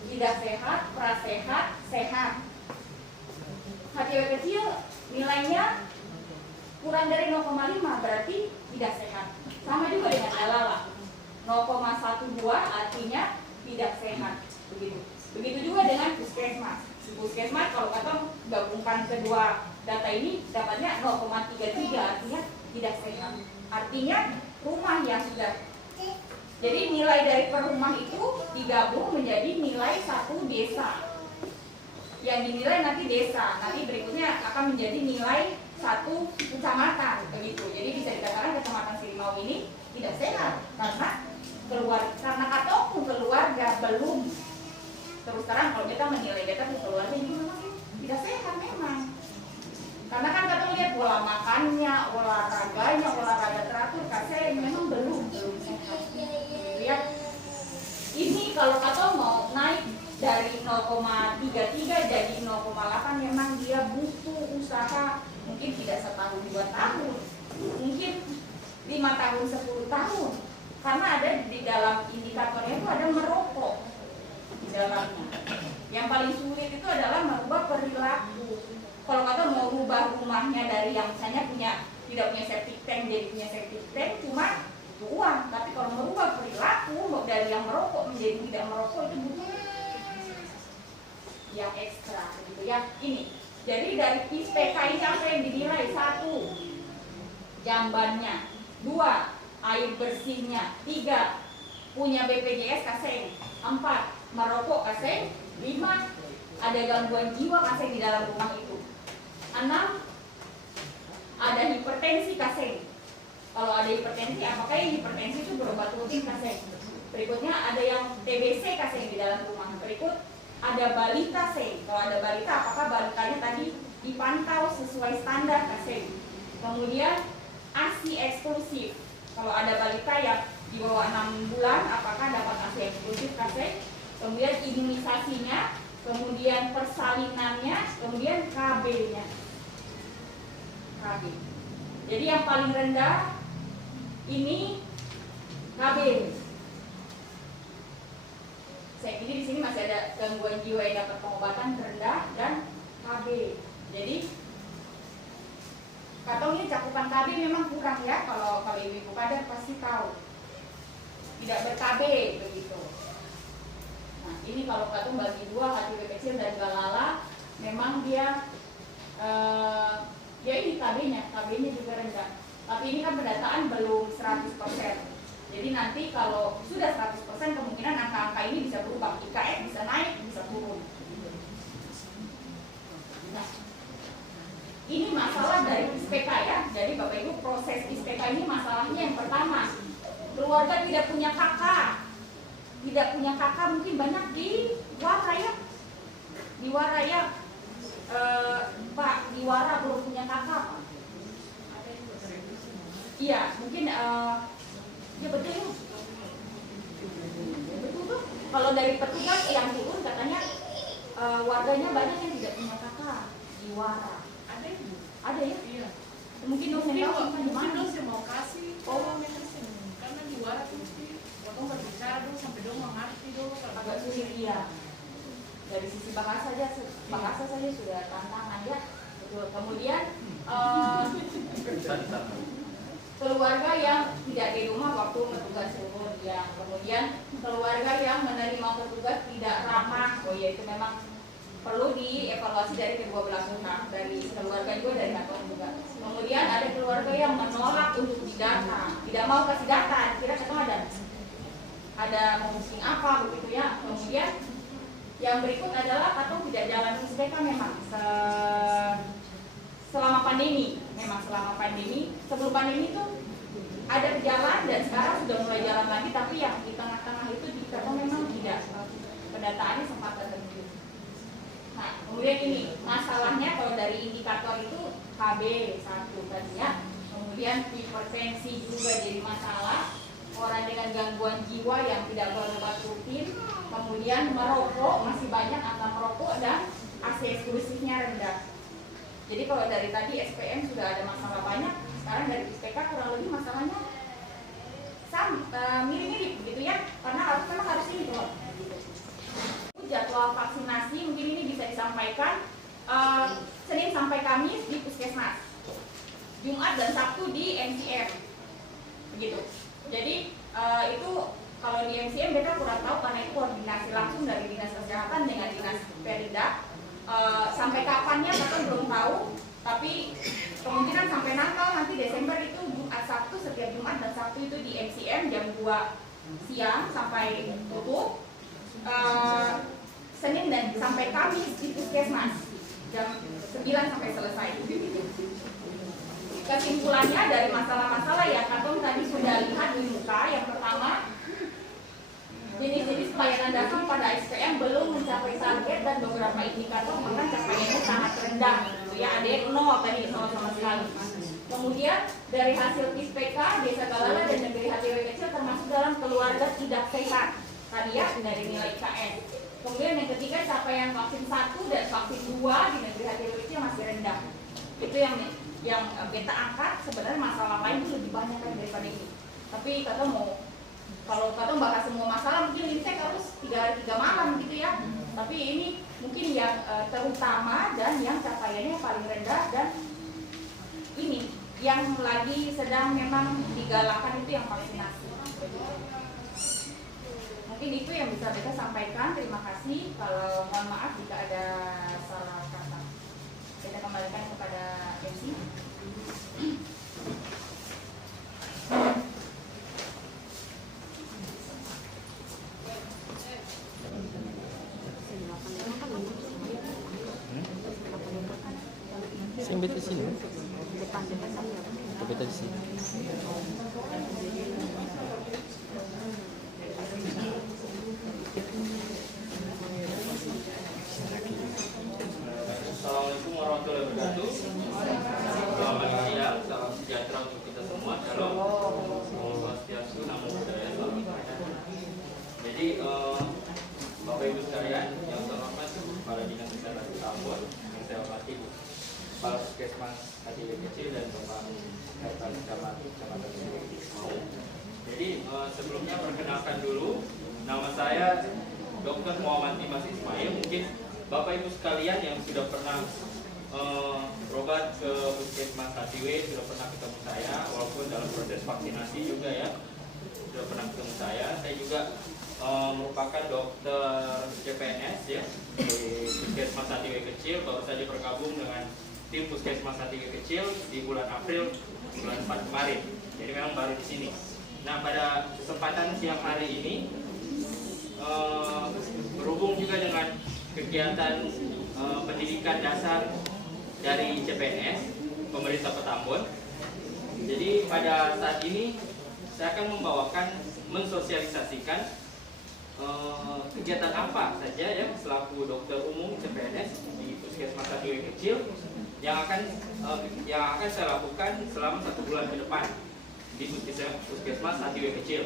Tidak sehat, prasehat, sehat. HTW kecil nilainya kurang dari 0,5 berarti tidak sehat. Sama juga dengan Galala. 0,12 artinya tidak sehat. Begitu juga dengan puskesmas. Puskesmas kalau kata gabungkan kedua data ini dapatnya 0,33 artinya tidak sehat. Artinya rumah yang sudah, jadi nilai dari per rumah itu digabung menjadi nilai satu desa. Yang dinilai nanti desa, nanti berikutnya akan menjadi nilai satu kecamatan, begitu. Jadi bisa dikatakan kecamatan Sirimau ini tidak sehat karena ataupun keluarga belum. Terus terang kalau kita menilai data keluarga ini memang tidak sehat memang. Karena kan kita lihat pola makannya, olahraga teratur, kasih memang belum sehat. Ya. Ini kalau kita mau naik dari 0,33 jadi 0,8 memang dia butuh usaha mungkin tidak setahun 2 tahun, mungkin 5 tahun 10 tahun, karena ada di dalam indikatornya itu ada merokok di dalamnya. Yang paling sulit itu adalah merubah perilaku. Kalau kata mau rubah rumahnya dari yang misalnya tidak punya septic tank jadi punya septic tank, cuma butuh uang. Tapi kalau merubah perilaku dari yang merokok menjadi tidak merokok itu butuh yang ekstra gitu ya. Ini jadi dari PISPK ini apa yang dinilai? 1, jambannya, 2, air bersihnya, 3, punya BPJS kaseng, 4, merokok kaseng, 5, ada gangguan jiwa kaseng di dalam rumah itu, 6, ada hipertensi kaseng. Kalau ada hipertensi, apakah yang hipertensi itu berobat rutin kaseng. Berikutnya ada yang TBC kaseng di dalam rumah. Berikut ada balita kaseng. Kalau ada balita, apakah balitanya tadi dipantau sesuai standar kaseng. Kemudian ASI eksklusif. Kalau ada balita yang di bawah 6 bulan, apakah dapat ASI eksklusif kaseng. Kemudian imunisasinya, kemudian persalinannya, kemudian KB-nya. KB. Jadi yang paling rendah ini KB. Saya pilih di sini masih ada gangguan jiwa yang dapat pengobatan rendah dan KB. Jadi Katong ini cakupan KB memang kurang ya, kalau ibu-ibu kader pasti tahu. Tidak ber-KB begitu. Nah, ini kalau Katong bagi 2, HTW kecil dan Galala, memang dia ya ini KB-nya juga rendah. Tapi ini kan pendataan belum 100%. Jadi nanti kalau sudah 100% kemungkinan angka-angka ini bisa berubah. IKF bisa naik, bisa turun. Nah, ini masalah dari PISPK ya. Jadi Bapak Ibu, proses PISPK ini masalahnya yang pertama, keluarga tidak punya kakak. Tidak punya kakak mungkin banyak di Wara ya. Di Wara ya. Pak, di Wara belum punya kakak. Iya, mungkin ya betul. Betul tuh. Kalau dari petugas yang turun katanya warganya banyak yang tidak punya kakak di Wara. Ada ibu. Ada ya? Iya. Mungkin dosen tahu di Mungkin mana. dosen mau kasih. Oh. Karena di luar tuh mesti waktu berbicara dong sampai dong mengerti dong. Agak sulit ya. Dari sisi bahasa saja sudah tantangan ya. Betul. Kemudian keluarga yang tidak di rumah waktu petugas turun ya. Kemudian keluarga yang menerima petugas tidak ramah. Oh ya, itu memang perlu dievaluasi dari kedua belah pihak, dari keluarga juga dari Katong juga. Kemudian ada keluarga yang menolak untuk didata, tidak mau kasih data. Kira Katong ada mengusung apa begitu ya. Kemudian yang berikut adalah Katong tidak jalan PISPK memang selama pandemi. Memang selama pandemi, sebelum pandemi itu ada jalan dan sekarang sudah mulai jalan lagi, tapi yang di tengah-tengah itu di Katong memang tidak, pendataannya sempat terhenti. Nah, kemudian ini masalahnya kalau dari indikator itu KB 1 tadi ya. Kemudian hipertensi juga jadi masalah. Orang dengan gangguan jiwa yang tidak berobat rutin, kemudian merokok, masih banyak angka merokok dan ASI eksklusifnya rendah. Jadi kalau dari tadi SPM sudah ada masalah banyak, sekarang dari PISPK kurang lebih masalahnya mirip-mirip gitu ya, karena memang harus ini tuh. Jadwal vaksinasi mungkin ini bisa disampaikan Senin sampai Kamis di Puskesmas, Jumat dan Sabtu di MCM, begitu. Jadi itu kalau di MCM beta kurang tahu karena itu koordinasi langsung dari Dinas Kesehatan dengan Dinas Perindak. Sampai kapannya kita belum tahu, tapi kemungkinan sampai Natal nanti Desember itu Jumat Sabtu, setiap Jumat dan Sabtu itu di MCM jam 2 siang sampai tutup. Senin dan sampai Kamis di Puskesmas jam 9 sampai selesai. Kesimpulannya dari masalah-masalah yang Katong tadi sudah lihat di muka, yang pertama jenis-jenis pelayanan dasar pada SPM belum mencapai target dan beberapa indikator bahkan capaiannya sangat rendah gitu ya, ada yang 0 tadi 0 sama sekali. Kemudian dari hasil PISPK, Desa Galala dan Negeri HTW kecil termasuk dalam keluarga tidak sehat tadi ya dari nilai IKN. Kemudian yang ketiga, capaian vaksin 1 dan vaksin 2 di negeri HTW kecil masih rendah. Itu yang beta angkat. Sebenarnya masalah lain itu lebih banyak kan daripada ini. Tapi kata mau, kalau kata bahas semua masalah mungkin ini harus 3 hari 3 malam gitu ya. Tapi ini mungkin yang terutama dan yang capaiannya paling rendah, dan ini yang lagi sedang memang digalakkan itu yang vaksinasi. Mungkin itu yang bisa mereka sampaikan. Terima kasih. Kalau mohon maaf jika ada salah kata. Kita kembalikan kepada MC. Sing beta di sini. Beta di sini. Assalamualaikum warahmatullahi wabarakatuh. Selamat siang, salam sejahtera untuk kita semua. Shalom. Om Swastiastu, Namo Buddhaya, salam. Jadi Bapak Ibu sekalian yang terhormat, Kepala Dinas Kesehatan Ambon, yang saya hormati Kepala Puskesmas HTW Kecil dan Bapak Kaitan Kecamatan Kecil. Jadi sebelumnya perkenalkan dulu, nama saya Dr. Muhammad Dimas Ismail. Mungkin Bapak Ibu sekalian yang sudah pernah berobat ke Puskesmas HTW sudah pernah ketemu saya, walaupun dalam proses vaksinasi juga ya, sudah pernah ketemu saya. Saya juga merupakan dokter CPNS ya di Puskesmas HTW Kecil, baru saja bergabung dengan tim Puskesmas HTW Kecil di bulan April bulan 4 kemarin. Jadi memang baru di sini. Nah, pada kesempatan siang hari ini berhubung juga dengan kegiatan pendidikan dasar dari CPNS pemerintah Kota Ambon. Jadi pada saat ini saya akan membawakan mensosialisasikan kegiatan apa saja ya selaku dokter umum CPNS di Puskesmas HTW Kecil yang akan saya lakukan selama 1 bulan ke depan di Puskesmas HTW Kecil.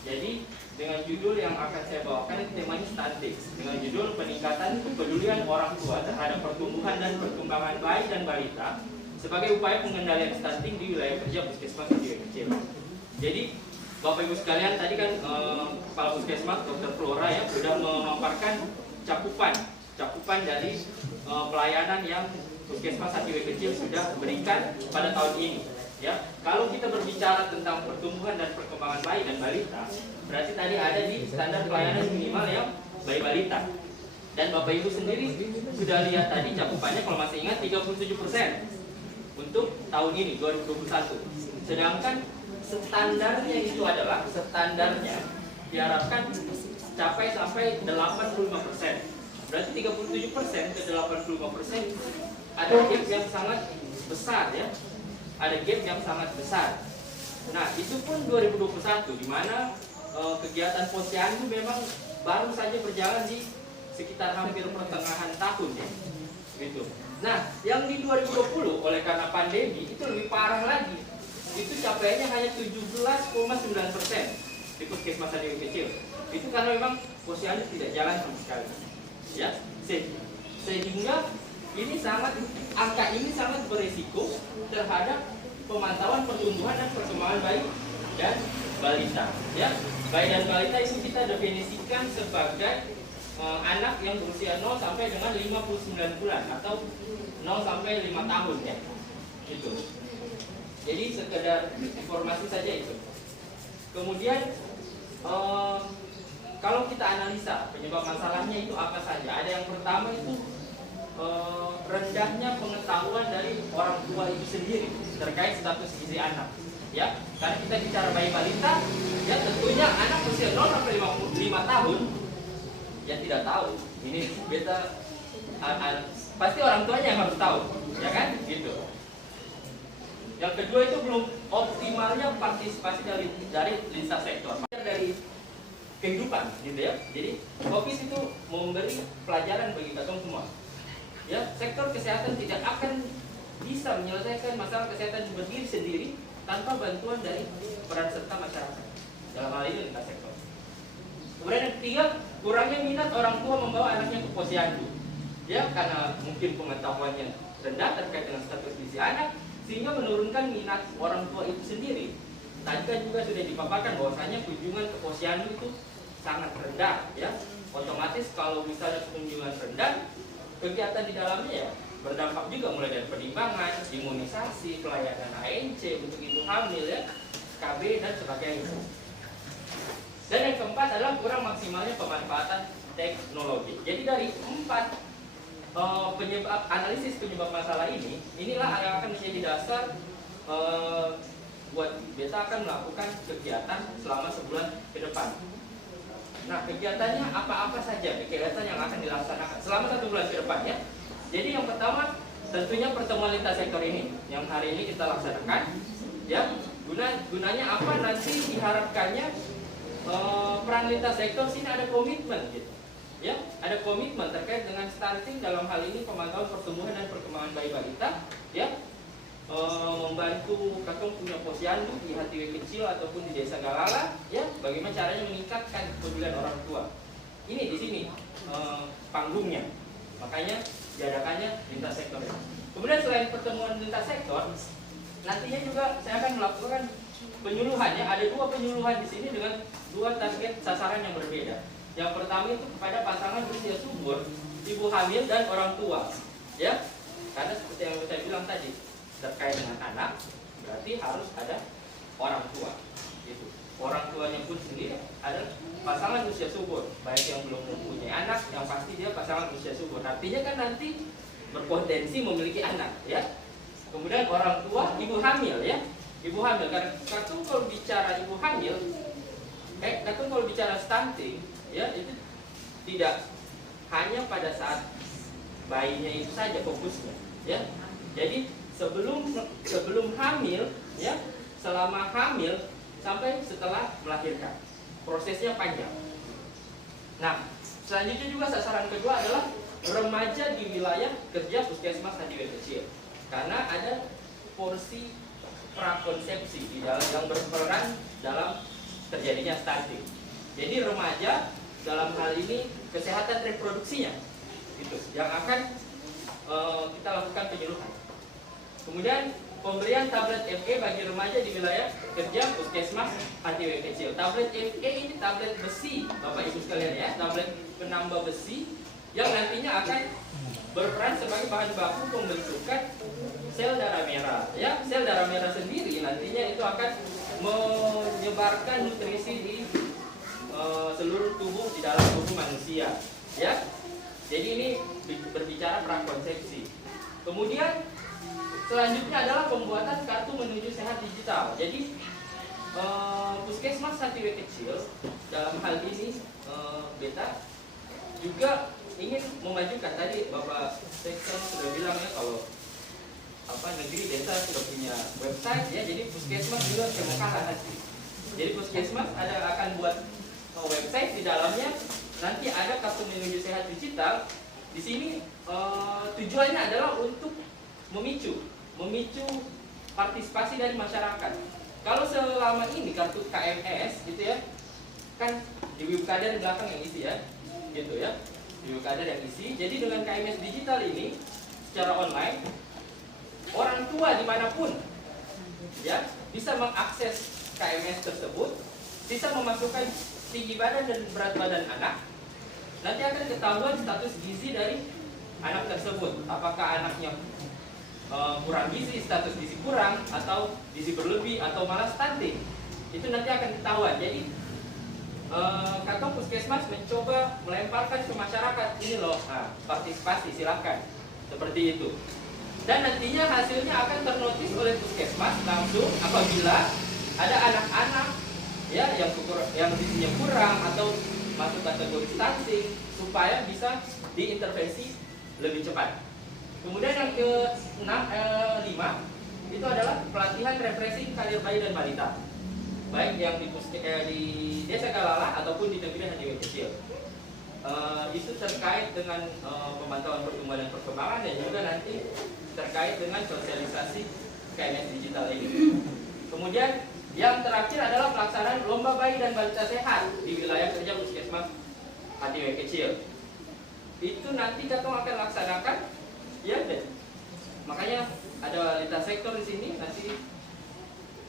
Jadi dengan judul yang akan saya bawakan itu temanya stunting, dengan judul peningkatan kepedulian orang tua terhadap pertumbuhan dan perkembangan bayi dan balita sebagai upaya pengendalian stunting di wilayah kerja Puskesmas HTW Kecil. Jadi Bapak Ibu sekalian, tadi kan Kepala Puskesmas Dr. Flora ya sudah memaparkan cakupan dari pelayanan yang Puskesmas HTW Kecil sudah berikan pada tahun ini. Ya, kalau kita berbicara tentang pertumbuhan dan perkembangan bayi dan balita, berarti tadi ada di standar pelayanan minimal yang bayi balita. Dan Bapak Ibu sendiri sudah lihat tadi cakupannya kalau masih ingat 37% untuk tahun ini 2021. Sedangkan standarnya itu adalah diharapkan capai sampai 85%. Berarti 37% ke 85% ada gap yang sangat besar ya. Ada gap yang sangat besar. Nah, itu pun 2021 di mana kegiatan posyandu memang baru saja berjalan di sekitar hampir pertengahan tahun ya. Gitu. Nah, yang di 2020 oleh karena pandemi itu lebih parah lagi. Itu capaiannya hanya 17,9% di Puskesmas HTW Kecil. Itu karena memang posyandu tidak jalan sama sekali. Ya, sehingga angka ini sangat berisiko terhadap pemantauan pertumbuhan dan perkembangan bayi dan balita. Ya, bayi dan balita itu kita definisikan sebagai anak yang berusia 0 sampai dengan 59 bulan atau 0 sampai 5 tahun ya. Itu. Jadi sekedar informasi saja itu. Kemudian kalau kita analisa penyebab masalahnya itu apa saja? Ada yang pertama itu rendahnya pengetahuan dari orang tua itu sendiri terkait status gizi anak. Ya, karena kita bicara bayi balita, ya tentunya anak usia 0 sampai 5 tahun ya tidak tahu. Ini beta pasti orang tuanya yang harus tahu, ya kan? Gitu. Yang kedua itu belum optimalnya partisipasi dari lintas sektor, dari kehidupan, gitu ya. Jadi Kopis itu memberi pelajaran bagi kita semua. Ya, sektor kesehatan tidak akan bisa menyelesaikan masalah kesehatan berdiri sendiri tanpa bantuan dari peran serta masyarakat. Dalam hal ini lintas sektor. Kemudian yang ketiga, kurangnya minat orang tua membawa anaknya ke posyandu, ya, karena mungkin pengetahuannya rendah terkait dengan status gizi anak, sehingga menurunkan minat orang tua itu sendiri. Tadi kan juga sudah dipaparkan bahwasanya kunjungan ke posyandu itu sangat rendah, ya. Otomatis kalau misalnya kunjungan rendah, kegiatan di dalamnya ya berdampak juga, mulai dari penimbangan, imunisasi, pelayanan ANC untuk ibu hamil, ya, KB dan sebagainya. Dan yang keempat adalah kurang maksimalnya pemanfaatan teknologi. Jadi dari 4 analisis penyebab masalah ini, inilah yang akan menjadi dasar buat beta akan melakukan kegiatan selama sebulan ke depan. Nah, kegiatannya apa-apa saja kegiatan yang akan dilaksanakan selama 1 bulan ke depan, ya. Jadi yang pertama tentunya pertemuan lintas sektor ini yang hari ini kita laksanakan, ya. Gunanya apa? Nanti diharapkannya peran lintas sektor sini ada komitmen, gitu, ya, ada komitmen terkait dengan stunting dalam hal ini pemantauan pertumbuhan dan perkembangan bayi balita, ya, membantu kakak punya posyandu di HTW kecil ataupun di desa Galala, ya, bagaimana caranya meningkatkan kepedulian orang tua. Ini di sini panggungnya, makanya diadakannya lintas sektor. Kemudian selain pertemuan lintas sektor, nantinya juga saya akan melakukan penyuluhan, ya. Ada 2 penyuluhan di sini dengan 2 target sasaran yang berbeda. Yang pertama itu kepada pasangan berusia subur, ibu hamil dan orang tua, ya. Karena seperti yang saya bilang tadi, terkait dengan anak berarti harus ada orang tua, gitu. Orang tuanya pun sendiri ada pasangan usia subur, baik yang belum mempunyai anak, yang pasti dia pasangan usia subur. Artinya kan nanti berpotensi memiliki anak, ya. Kemudian orang tua, ibu hamil, ya. Ibu hamil, karena kalau bicara ibu hamil, kalau bicara stunting, ya, itu tidak hanya pada saat bayinya itu saja fokusnya, ya. Jadi sebelum hamil, ya, selama hamil sampai setelah melahirkan, prosesnya panjang. Nah, selanjutnya juga sasaran kedua adalah remaja di wilayah kerja puskesmas HTW kecil, karena ada porsi prakonsepsi di dalam yang berperan dalam terjadinya stunting. Jadi remaja dalam hal ini kesehatan reproduksinya, itu yang akan kita lakukan penyuluhan. Kemudian pemberian tablet FE bagi remaja di wilayah kerja puskesmas HTW kecil. Tablet FE ini tablet besi, Bapak Ibu sekalian, ya, tablet penambah besi yang nantinya akan berperan sebagai bahan baku pembentukan sel darah merah, ya. Sel darah merah sendiri nantinya itu akan menyebarkan nutrisi di seluruh tubuh di dalam tubuh manusia, ya. Jadi ini berbicara prakonsepsi. Kemudian selanjutnya adalah pembuatan kartu menuju sehat digital. Jadi puskesmas HTW kecil dalam hal ini beta juga ingin memajukan, tadi Bapak Sekjen sudah bilang, ya, kalau negeri desa sudah punya website, ya. Jadi puskesmas juga mau kalah nanti. Jadi puskesmas akan buat website, di dalamnya nanti ada kartu menuju sehat digital. Di sini tujuannya adalah untuk memicu partisipasi dari masyarakat. Kalau selama ini kartu KMS, gitu, ya, kan di Wilkader di belakang yang isi, ya, gitu, ya, di Wilkader yang isi. Jadi dengan KMS digital ini secara online, orang tua dimanapun, ya, bisa mengakses KMS tersebut, bisa memasukkan tinggi badan dan berat badan anak. Nanti akan ketahuan status gizi dari anak tersebut, apakah anaknya kurang gizi, status gizi kurang, atau gizi berlebih, atau malah stunting. Itu nanti akan ketahuan. Jadi Kantong Puskesmas mencoba melemparkan ke masyarakat, ini loh, nah, partisipasi, silakan, seperti itu. Dan nantinya hasilnya akan ternotis oleh Puskesmas langsung apabila ada anak-anak, ya, yang gizinya kurang atau masuk kategori stunting, supaya bisa diintervensi lebih cepat. Kemudian yang ke-5 itu adalah pelatihan refreshing karir bayi dan balita, baik yang di desa Galala ataupun di negeri HTW kecil. Itu terkait dengan pemantauan pertumbuhan dan perkembangan, dan juga nanti terkait dengan sosialisasi KMS digital ini. Kemudian yang terakhir adalah pelaksanaan lomba bayi dan balita sehat di wilayah kerja Puskesmas ATW kecil. Itu nanti katong akan laksanakan, ya deh. Makanya ada lintas sektor di sini. Nanti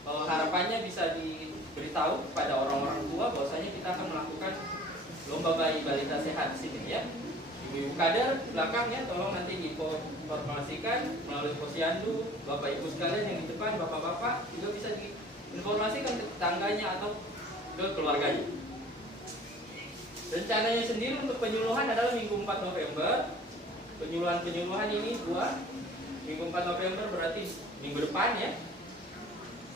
harapannya bisa diberitahu kepada orang-orang tua bahwasanya kita akan melakukan lomba bayi balita sehat di sini ya. Ibu kader belakang ya, tolong nanti diinformasikan melalui posyandu, bapak ibu sekalian yang di depan, bapak-bapak juga bisa diinformasikan ke tetangganya atau ke keluarganya. Rencananya sendiri untuk penyuluhan adalah minggu 4 November. Penyuluhan ini 2. Minggu 4 November berarti minggu depan ya.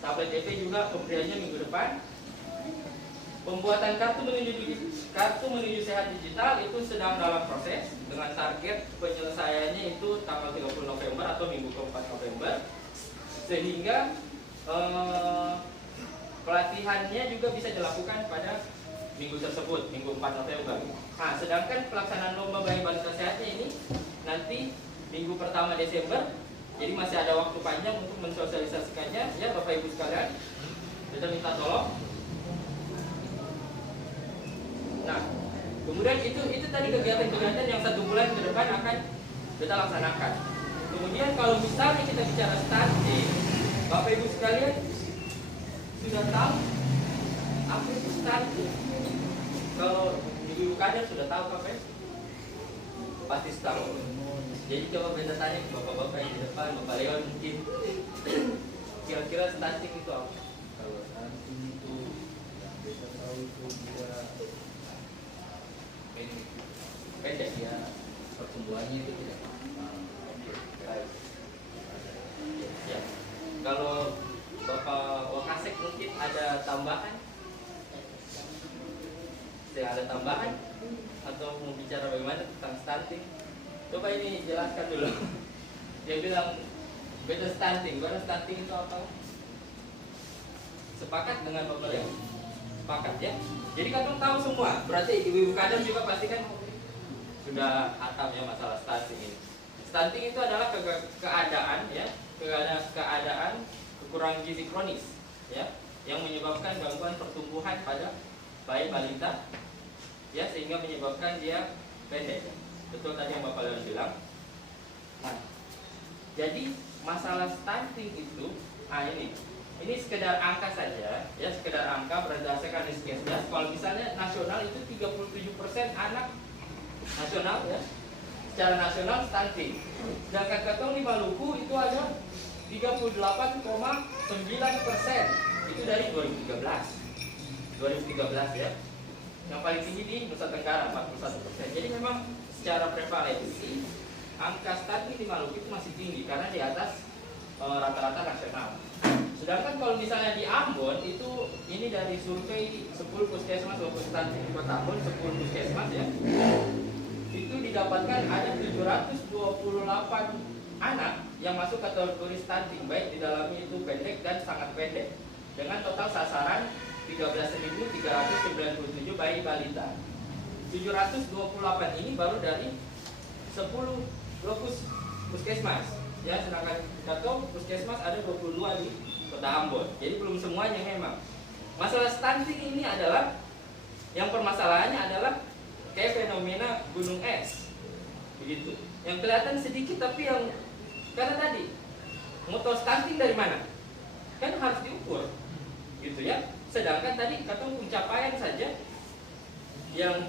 Tablet EP juga pemberiannya minggu depan. Pembuatan kartu menuju sehat digital itu sedang dalam proses dengan target penyelesaiannya itu tanggal 30 November atau minggu ke-4 November. Sehingga pelatihannya juga bisa dilakukan pada minggu tersebut, minggu 4 November. Nah, sedangkan pelaksanaan lomba bayi balita sehatnya ini nanti minggu pertama Desember. Jadi masih ada waktu panjang untuk mensosialisasikannya ya Bapak Ibu sekalian. Kita minta tolong. Nah, kemudian itu tadi kegiatan-kegiatan yang 1 bulan ke depan akan kita laksanakan. Kemudian kalau misalnya kita bicara stunting, Bapak Ibu sekalian sudah tahu apa itu stunting? Kalau ibu kader sudah tahu apa ya? Pasti tahu. Jadi coba benda tanya ke bapak-bapak yang di depan, Bapak Leon mungkin kira-kira stunting itu apa? Kalau stunting itu yang kita tahu itu dia Pendek dia pertumbuhannya itu tidak baik. Ya. Kalau Bapak Wakasek mungkin ada tambahan? Ada tambahan atau mau bicara bagaimana tentang stunting? Coba ini jelaskan dulu. Dia bilang beda stunting. Beda stunting itu apa? Sepakat dengan Bapak Leo? Sepakat ya. Jadi kan tahu semua. Berarti ibu-ibu kader juga pasti kan sudah hatam ya masalah stunting ini. Stunting itu adalah keadaan ya, keadaan kekurangan gizi kronis ya, yang menyebabkan gangguan pertumbuhan pada bayi balita ya, sehingga menyebabkan dia pendek. Betul tadi yang Bapak Leon bilang. Nah, jadi masalah stunting itu, ini sekedar angka saja ya, sekedar angka berdasarkan Riskesdas. Kalau misalnya nasional itu 37% anak nasional ya, secara nasional stunting. Sedangkan katong di Maluku itu ada 38,9%. Itu dari 2013 ya. Yang paling tinggi di Nusa Tenggara 41%. Jadi memang secara prevalensi angka stunting di Maluku itu masih tinggi karena di atas rata-rata nasional. Sedangkan kalau misalnya di Ambon itu ini dari survei 10 puskesmas maupun stunting di Kota Ambon, 10 puskesmas ya. Itu didapatkan ada 728 anak yang masuk kategori stunting, baik di dalamnya itu pendek dan sangat pendek, dengan total sasaran 13.397 bayi balita. 728 ini baru dari 10 puskesmas ya, sedangkan Kato puskesmas ada 22 di Kota Ambon. Jadi belum semuanya memang. Masalah stunting ini adalah yang permasalahannya adalah kayak fenomena gunung es begitu. Yang kelihatan sedikit tapi yang karena tadi mau tahu stunting dari mana? Kan harus diukur gitu ya. Sedangkan tadi kata pencapaian saja yang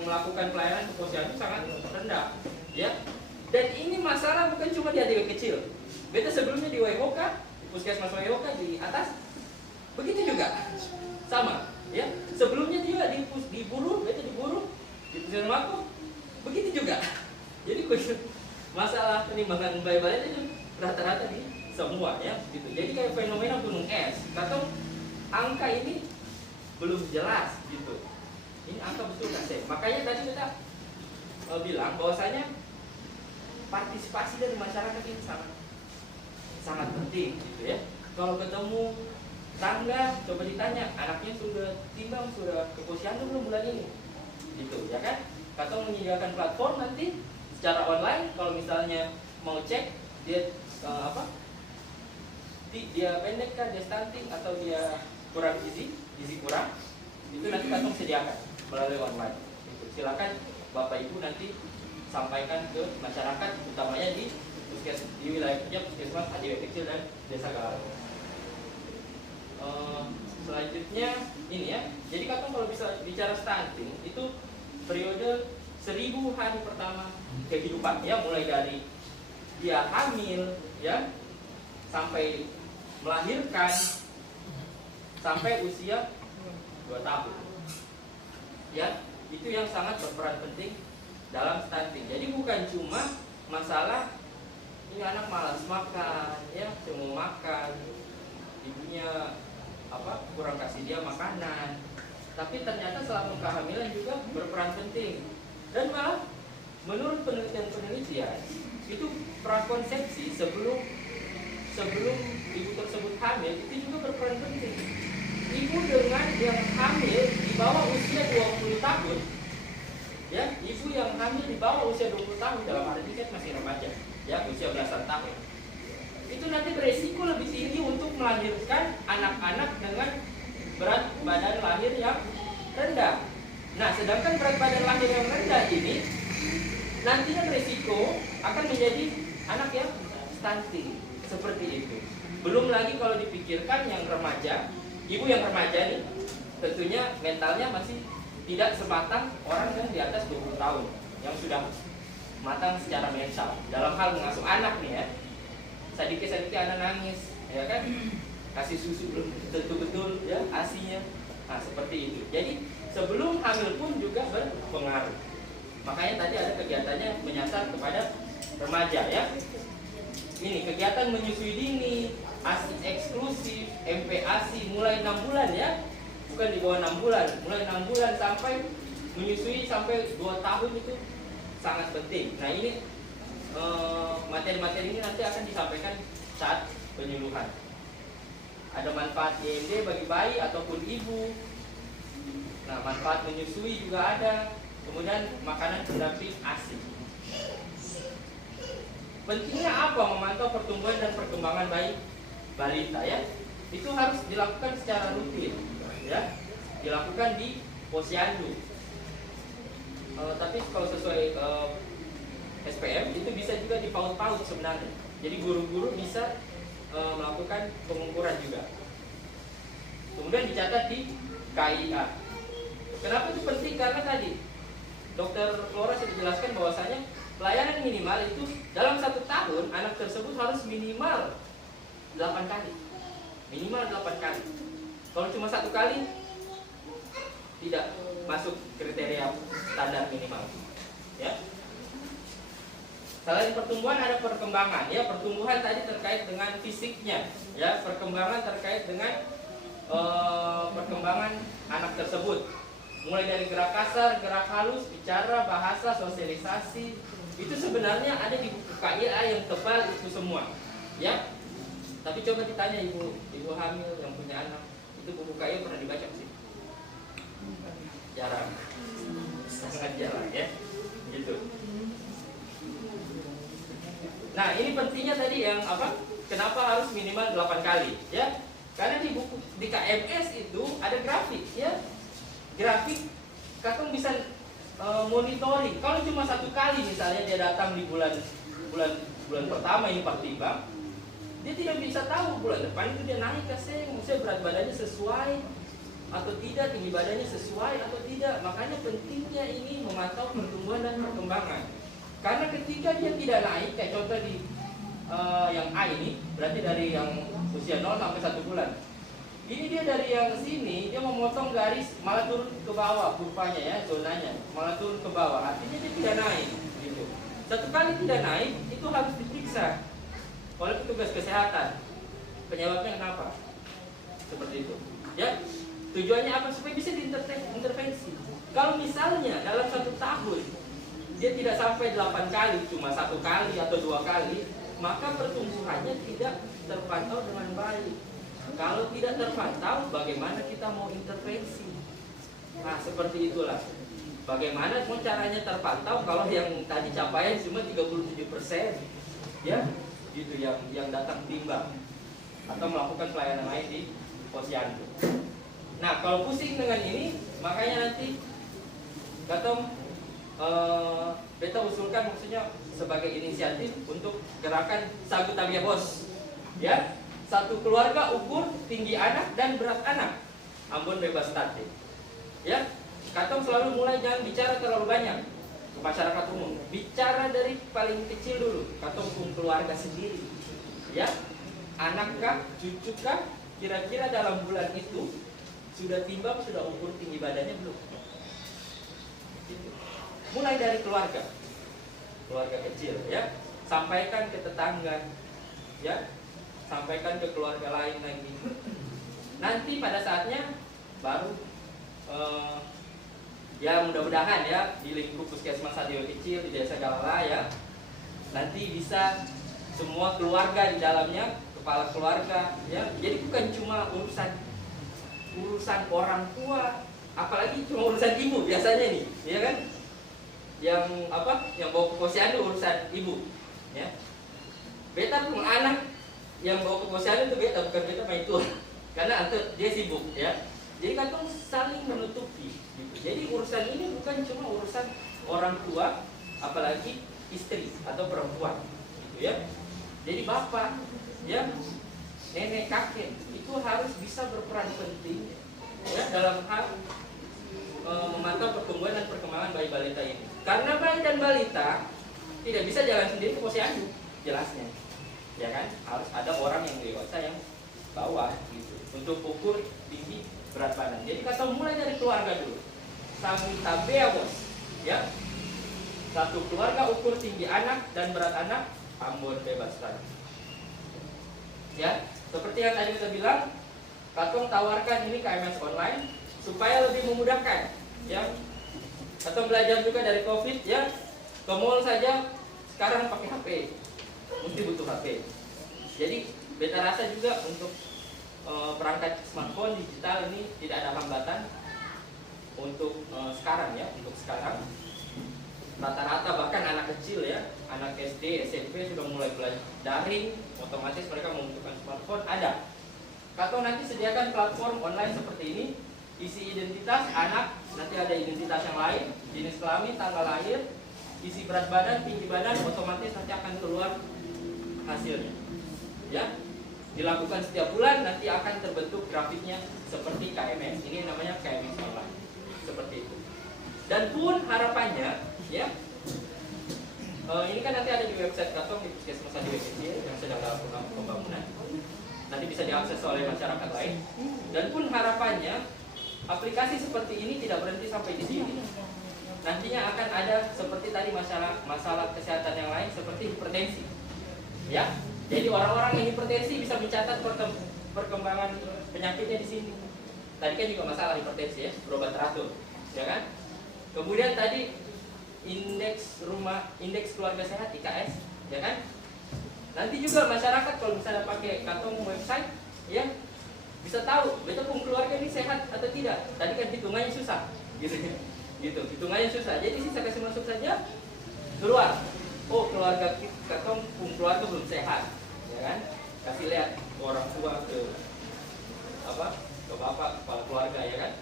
melakukan pelayanan ke posyandu sangat rendah ya. Dan ini masalah bukan cuma di ATW kecil. Beta sebelumnya di Waihoka, di puskesmas Waihoka di atas begitu juga sama ya. Sebelumnya juga di Buru, beta di Buru, di Puskesmas Mako begitu juga. Jadi masalah penimbangan bayi balita itu rata-rata di semua ya gitu. Jadi kayak fenomena gunung es. Kata angka ini belum jelas gitu. Ini angka betul nggak sih? Makanya tadi kita bilang bahwasanya partisipasi dari masyarakat ini sangat penting gitu ya. Kalau ketemu tangga, coba ditanya anaknya sudah timbang, sudah ke posyandu belum bulan ini, gitu ya kan? Atau menyediakan platform nanti secara online. Kalau misalnya mau cek dia dia pendek kan, dia stunting atau dia kurang gizi kurang, itu nanti kantong sediakan melalui online. Gitu. silakan Bapak Ibu nanti sampaikan ke masyarakat, utamanya di wilayah kerja Puskesmas HJW Kecil dan Desa Galau. Selanjutnya ini ya, jadi kalau bisa bicara stunting itu periode 1000 hari pertama kehidupan ya, mulai dari dia hamil ya sampai melahirkan sampai usia 2 tahun ya, itu yang sangat berperan penting dalam stunting. Jadi bukan cuma masalah ini anak malas makan ya, mau makan, ibunya kurang kasih dia makanan, tapi ternyata selama kehamilan juga berperan penting. Dan malah menurut penelitian itu prakonsepsi sebelum ibu tersebut hamil itu juga berperan penting. Ibu dengan yang hamil di bawah usia 20 tahun ya, ibu yang hamil di bawah usia 20 tahun dalam arti kan masih remaja ya, usia belasan tahun, itu nanti beresiko lebih tinggi untuk melahirkan anak-anak dengan berat badan lahir yang rendah. Nah, sedangkan berat badan lahir yang rendah ini nantinya beresiko akan menjadi anak yang stunting seperti itu. Belum lagi kalau dipikirkan yang remaja, ibu yang remaja nih tentunya mentalnya masih tidak sematang orang yang di atas 20 tahun yang sudah matang secara mental dalam hal mengasuh anak nih ya. Sedikit-sedikit anak nangis ya kan, kasih susu belum tentu betul ya asinya. Nah seperti itu. Jadi sebelum hamil pun juga berpengaruh. Makanya tadi ada kegiatannya menyasar kepada remaja ya. Ini kegiatan menyusui dini, ASI eksklusif, MPASI mulai 6 bulan ya, bukan di bawah 6 bulan, mulai 6 bulan sampai menyusui sampai 2 tahun itu sangat penting. Nah ini materi-materi ini nanti akan disampaikan saat penyuluhan. Ada manfaat IMD bagi bayi ataupun ibu. Nah manfaat menyusui juga ada. Kemudian makanan pendamping ASI. Pentingnya apa memantau pertumbuhan dan perkembangan bayi balita ya? Itu harus dilakukan secara rutin ya. Dilakukan di posyandu. Tapi kalau sesuai SPM itu bisa juga di PAUD sebenarnya. Jadi guru-guru bisa melakukan pengukuran juga. Kemudian dicatat di KIA. Kenapa itu penting? Karena tadi Dokter Flora sudah jelaskan bahwasanya pelayanan minimal itu dalam 1 tahun anak tersebut harus minimal 8 kali. Minimal 8 kali. Kalau cuma 1 kali tidak masuk kriteria standar minimal. Ya. Selain pertumbuhan ada perkembangan ya, pertumbuhan tadi terkait dengan fisiknya ya, perkembangan terkait dengan perkembangan anak tersebut, mulai dari gerak kasar, gerak halus, bicara, bahasa, sosialisasi, itu sebenarnya ada di buku KIA yang tebal itu semua ya. Tapi coba ditanya ibu hamil yang punya anak, itu buku KIA pernah dibaca sih? Jarang, sangat jarang ya gitu. Nah ini pentingnya tadi yang apa? Kenapa harus minimal 8 kali ya? Karena di buku di KMS itu ada grafik ya. Grafik kakak bisa monitoring. Kalau cuma 1 kali misalnya dia datang di bulan pertama ini pertimbang, dia tidak bisa tahu bulan depan itu dia naik maksudnya berat badannya sesuai atau tidak, tinggi badannya sesuai atau tidak. Makanya pentingnya ini memantau pertumbuhan dan perkembangan. Karena ketika dia tidak naik, kayak contoh di yang A ini, berarti dari yang usia 0 sampai 1 bulan. Ini dia dari yang sini, dia memotong garis, malah turun ke bawah kurvanya ya, zonanya, malah turun ke bawah. Artinya dia tidak naik. Gitu. 1 kali tidak naik, itu harus diperiksa oleh petugas kesehatan. Penyebabnya kenapa? Seperti itu. Ya, tujuannya apa? Supaya bisa diintervensi. Kalau misalnya dalam 1 tahun dia tidak sampai 8 kali, cuma 1 kali atau 2 kali, maka pertumbuhannya tidak terpantau dengan baik. Kalau tidak terpantau, bagaimana kita mau intervensi? Nah, seperti itulah. Bagaimana mau caranya terpantau kalau yang tadi capaian cuma 37%, ya, gitu yang datang timbang atau melakukan pelayanan lain di posyandu. Nah, kalau pusing dengan ini, makanya nanti Gatom beta usulkan maksudnya sebagai inisiatif untuk gerakan Sagu Tabia Bos. Ya, satu keluarga ukur tinggi anak dan berat anak, Ambon bebas stunting. Ya, katong selalu mulai jangan bicara terlalu banyak ke masyarakat umum. Bicara dari paling kecil dulu, katong keluarga sendiri. Ya, anak kah, cucu kah, kira-kira dalam bulan itu sudah timbang, sudah ukur tinggi badannya belum? Mulai dari keluarga kecil, ya, sampaikan ke tetangga, ya, sampaikan ke keluarga lain lagi. Nanti pada saatnya baru ya mudah-mudahan ya di lingkup puskesmas radio kecil di desa Galala ya, nanti bisa semua keluarga di dalamnya, kepala keluarga, ya. Jadi bukan cuma urusan orang tua, apalagi cuma urusan ibu biasanya nih, ya kan? Yang bawa ke posyandu urusan ibu, ya. Beta pun anak yang bawa ke posyandu itu beta, bukan beta main tua, karena dia sibuk, ya. Jadi katong saling menutupi, gitu. Jadi urusan ini bukan cuma urusan orang tua, apalagi istri atau perempuan, gitu ya. Jadi bapak, ya, nenek, kakek itu harus bisa berperan penting, ya, dalam hal memantau pertumbuhan dan perkembangan bayi balita ini. Karena bayi dan balita tidak bisa jalan sendiri ke posyandu, jelasnya, ya kan? Harus ada orang yang dewasa yang bawa, gitu, untuk ukur tinggi berat badan. Jadi kita mulai dari keluarga dulu. Sagu Tabia Bos, ya. Satu keluarga ukur tinggi anak dan berat anak, Ambon bebas stunting. Ya, seperti yang tadi kita bilang, katong tawarkan ini KMS online supaya lebih memudahkan, ya. Atau belajar juga dari COVID, ya. Ke mall saja sekarang pakai HP, mesti butuh HP. Jadi beta rasa juga untuk perangkat smartphone digital ini tidak ada hambatan untuk sekarang, ya. Untuk sekarang rata-rata bahkan anak kecil, ya, anak SD, SMP sudah mulai belajar daring, otomatis mereka membutuhkan smartphone. Ada. Kalau nanti sediakan platform online seperti ini, isi identitas anak, nanti ada identitas yang lain, jenis kelamin, tanggal lahir, isi berat badan, tinggi badan, otomatis nanti akan keluar hasilnya. Ya, dilakukan setiap bulan, nanti akan terbentuk grafiknya seperti KMS. Ini namanya KMS online, seperti itu. Dan pun harapannya, ya, ini kan nanti ada di website katong di puskesmas radio kecil yang sedang dalam pembangunan. Nanti bisa diakses oleh masyarakat lain. Dan pun harapannya aplikasi seperti ini tidak berhenti sampai di sini. Nantinya akan ada seperti tadi masalah kesehatan yang lain seperti hipertensi. Ya. Jadi orang-orang yang hipertensi bisa mencatat perkembangan penyakitnya di sini. Tadi kan juga masalah hipertensi, ya, berobat teratur, ya kan? Kemudian tadi indeks keluarga sehat IKS, ya kan? Nanti juga masyarakat kalau misalnya pakai katong website, ya, bisa tahu beta pun keluarga ini sehat atau tidak. Tadi kan hitungannya susah, gitu, gitu. Hitungannya susah. Jadi saya kasih masuk saja, keluar. Oh, keluarga katong pun keluarga belum sehat, ya kan? Kasih lihat ke orang tua, ke bapak, kepala keluarga, ya kan?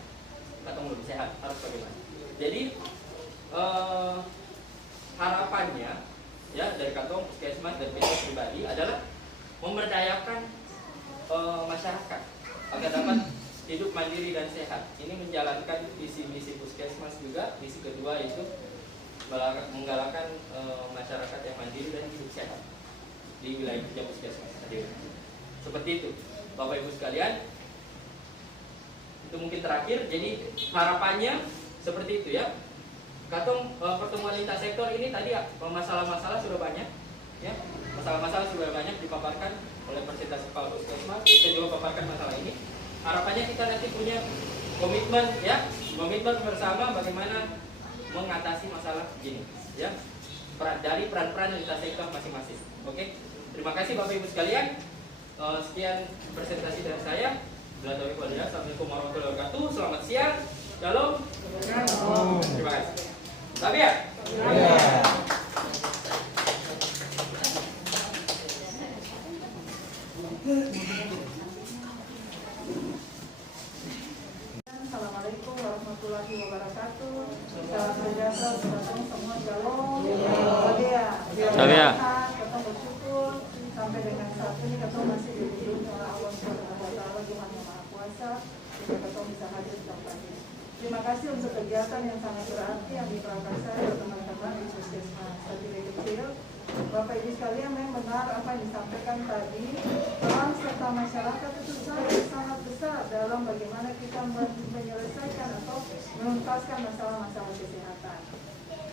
Katong belum sehat, harus bagaimana? Jadi harapannya, ya, dari katong puskesmas dan beta pribadi adalah memberdayakan masyarakat agar dapat hidup mandiri dan sehat. Ini menjalankan visi-misi puskesmas juga. Misi kedua itu menggalakkan masyarakat yang mandiri dan hidup sehat di wilayah kerja puskesmas. Seperti itu, Bapak Ibu sekalian. Itu mungkin terakhir. Jadi harapannya seperti itu, ya. Katong pertemuan lintas sektor ini tadi masalah-masalah sudah banyak, ya. Masalah-masalah sudah banyak dipaparkan oleh Persentase Kepala Puskesmas. Kita juga paparkan masalah ini. Harapannya kita nanti punya komitmen, ya, komitmen bersama bagaimana mengatasi masalah ini, ya. Dari peran-peran lintas sektor masing-masing. Oke. Terima kasih Bapak Ibu sekalian. Sekian presentasi dari saya. Assalamualaikum warahmatullahi wabarakatuh. Selamat siang. Shalom. Terima kasih. Tabia. Assalamualaikum warahmatullahi wabarakatuh. Salam sejahtera, Saya. Kita bersyukur sampai dengan saat ini kita masih dilindungi oleh Allah Subhanahu wa Ta'ala, Tuhan yang Maha Kuasa, sehingga kita bisa hadir di tempat ini. Terima kasih untuk kegiatan yang sangat berarti yang diprakarsai oleh teman-teman di Puskesmas Satire Kecil. Bapak Ibu sekalian, memang benar apa yang disampaikan tadi, peran serta masyarakat itu sangat besar dalam bagaimana kita menyelesaikan atau menuntaskan masalah-masalah kesehatan.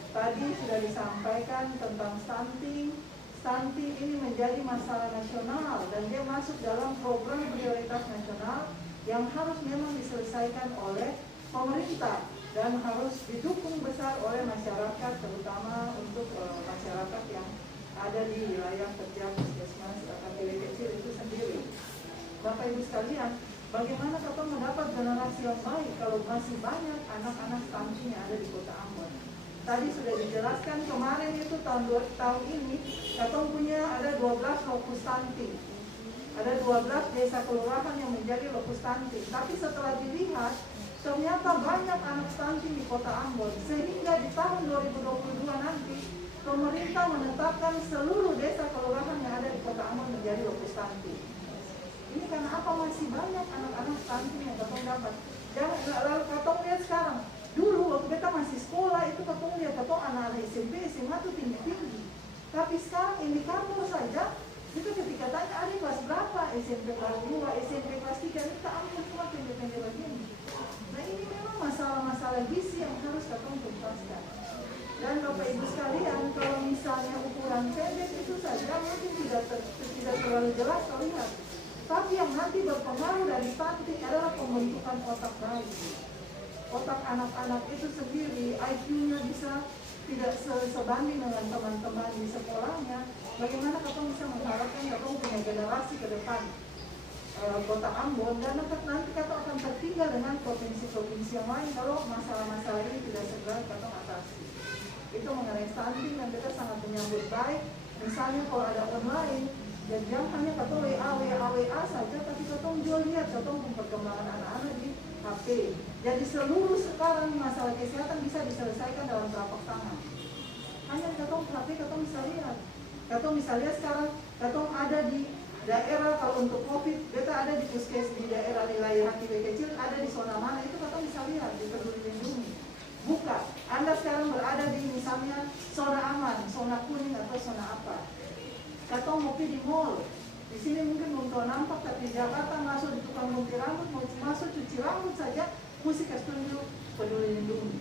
Tadi sudah disampaikan tentang stunting. Stunting ini menjadi masalah nasional dan dia masuk dalam program prioritas nasional yang harus memang diselesaikan oleh pemerintah dan harus didukung besar oleh masyarakat, terutama untuk masyarakat yang ada di wilayah kerja Puskesmas Satire Kecil itu sendiri. Bapak Ibu sekalian, bagaimana kita mendapat generasi yang baik kalau masih banyak anak-anak stunting yang ada di Kota Ambon? Tadi sudah dijelaskan kemarin itu tahun ini kita punya ada 12 lokus stunting. Ada 12 desa kelurahan yang menjadi lokus stunting. Tapi setelah dilihat ternyata banyak anak stunting di Kota Ambon, sehingga di tahun 2022 nanti pemerintah menetapkan seluruh desa kelurahan yang ada di Kota Ambon menjadi lokus stunting. Ini karena apa? Masih banyak anak-anak stunting yang katong dapat. Jangan lalu katong lihat sekarang. Dulu waktu kita masih sekolah itu katong lihat katong anak-anak SMP, SMA itu tinggi-tinggi. Tapi sekarang indikator saja itu ketika tanya ada kelas berapa, SMP kelas 2, SMP kelas 3, ini tak ambil semua pendek-pendek begini. Nah ini memang masalah-masalah gizi yang harus katong tuntaskan. Dan Bapak Ibu sekalian, kalau misalnya ukuran pendek itu saja mungkin tidak terlalu jelas terlihat. Tapi yang nanti berpengaruh dari stunting adalah pembentukan otak bayi. Otak anak-anak itu sendiri, IQ-nya bisa tidak sebanding dengan teman-teman di sekolahnya. Bagaimana kita bisa mengharapkan kita punya generasi ke depan Kota Ambon, dan nanti kita akan tertinggal dengan provinsi-provinsi yang lain kalau masalah-masalah ini tidak segera kita atasi. Itu mengenai stunting dan kita sangat menyambut baik. Misalnya kalau ada online, jadi jangan hanya kata WA saja, tapi kita jual lihat kita perkembangan anak-anak di HP. Jadi seluruh sekarang masalah kesehatan bisa diselesaikan dalam telapak tangan. Hanya kita HP kita bisa lihat. Kita misalnya sekarang kita ada di daerah, kalau untuk COVID kita ada di puskes di daerah wilayah Satire Kecil, ada di zona mana itu kita bisa lihat di Peduli Lindungi. Buka. Anda sekarang berada di misalnya zona aman, zona kuning atau zona apa? Kita mau pergi di mall. Di sini mungkin belum nampak, tapi di Jakarta masuk di tukang gunting rambut, mau masuk cuci rambut saja, mesti kasih tunjuk Peduli Lindungi.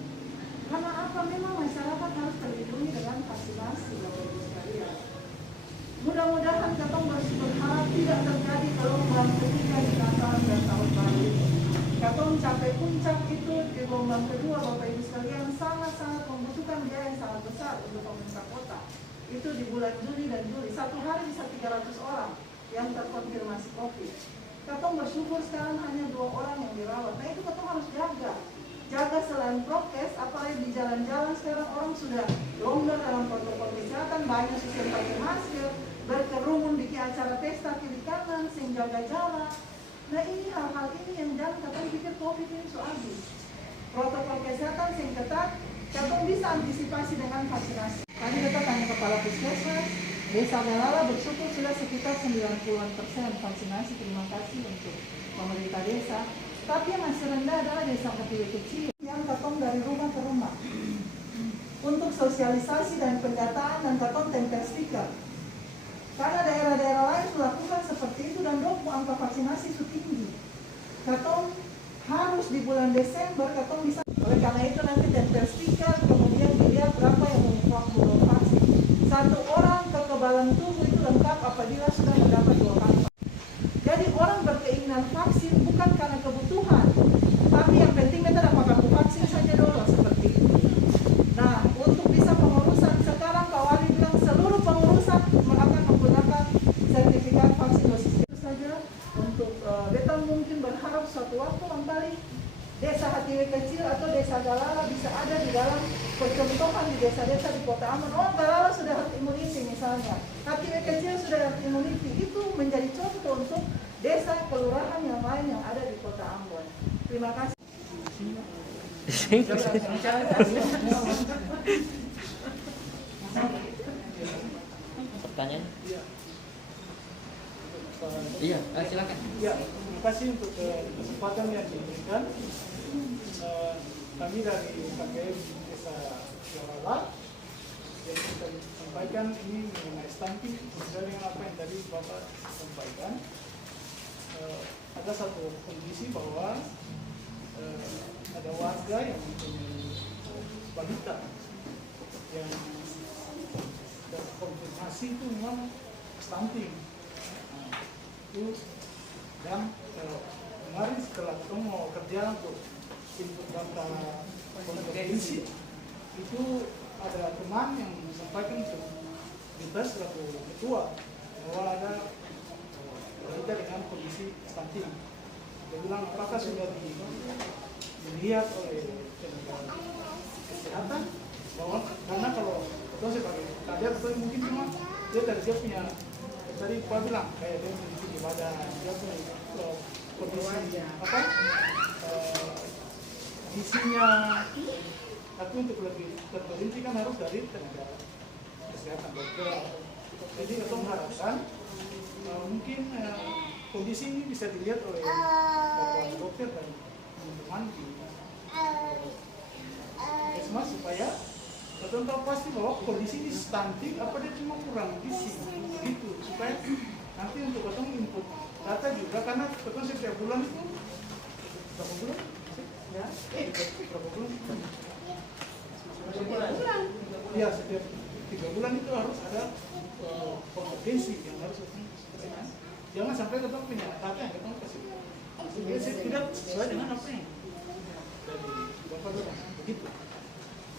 Karena apa? Memang masyarakat harus terlindungi dengan vaksinasi, Bapak Ibu sekalian. Mudah-mudahan kita berharap tidak terjadi gelombang ketiga di Natal dan tahun baru ini. Kita mencapai puncak itu di gelombang kedua, Bapak Ibu sekalian, sangat-sangat membutuhkan biaya yang sangat besar untuk pemerintah kota. Itu di bulan Juni dan Juli, satu hari bisa 300 orang yang terkonfirmasi COVID. Kita bersyukur sekarang hanya 2 orang yang dirawat. Nah itu kita harus jaga selain prokes, apalagi di jalan-jalan sekarang orang sudah longgar dalam protokol kesehatan, banyak sudah pakai masker, berkerumun bikin acara pesta kiri kanan, sing jaga jarak. Nah ini hal-hal ini yang jangan kata pikir COVID ini so habis. Protokol kesehatan sing ketat, kita bisa antisipasi dengan vaksinasi. Tadi kita tanya kepala puskesmas, Desa Galala bersyukur sudah sekitar 90% vaksinasi. Terima kasih untuk pemerintah desa. Tapi yang masih rendah adalah desa kecil yang katong dari rumah ke rumah. Untuk sosialisasi dan pendataan dan katong tempel stiker. Karena daerah-daerah lain melakukan seperti itu dan angka vaksinasi itu tinggi. Katong harus di bulan Desember katong bisa. Oleh karena itu nanti tempel stiker, kemudian dilihat berapa yang belum vaksin. Satu orang kekebalan tubuh itu lengkap apabila sudah mendapat 2 kali. Jadi orang berkeinginan vaksin bukan karena kebutuhan, tapi yang penting kita dapat kartu vaksin saja dulu seperti itu. Nah, untuk bisa pengurusan sekarang Pak Wali bilang seluruh pengurusan akan menggunakan sertifikat vaksin dosis itu saja. Untuk beta mungkin berharap suatu waktu kembali Desa Satire Kecil atau Desa Galala bisa ada di dalam percontohan di desa-desa di Kota Ambon. Oh, Galala sudah herd immunity misalnya, Satire Kecil sudah herd immunity. Itu menjadi contoh untuk desa kelurahan yang lain yang ada di Kota Ambon. Terima kasih. pertanyaan? Iya. Iya, silakan. Ya, terima kasih untuk kesempatan yang diberikan. Kami dari KKM Desa Jalala yang kita sampaikan ini mengenai stunting sesuai dengan apa yang tadi Bapak sampaikan. Ada satu kondisi bahwa ada warga yang mempunyai balita yang terkonfirmasi itu memang stunting. Itu dan kemarin setelah kita mau kerja untuk input data provinsi itu ada teman yang sampaikan ke kita selaku ketua bahwa ada balita dengan kondisi stunting. Dia bilang apakah sudah dilihat oleh tenaga kesehatan bahwa karena kalau kita sebagai kader atau mungkin cuma dia dari dia punya tadi Pak bilang kayak dia punya tinggi badan, dia punya kondisi apa isinya, tapi untuk lebih terperinci kan harus dari tenaga kesehatan dokter. Jadi kita mengharapkan mungkin kondisi ini bisa dilihat oleh bapak dokter dan teman-teman di Kesmas supaya kita tahu pasti bahwa kondisi ini stunting apa dia cuma kurang gizi gitu, supaya nanti untuk kita input data juga karena kita setiap bulan itu berapa bulan? Ya, berapa bulan? Ya, setiap 3 bulan itu harus ada kompetensi yang harus kita. Jangan sampai kita punya data yang kita kasih tidak sesuai dengan apa yang dari Bapak bilang begitu.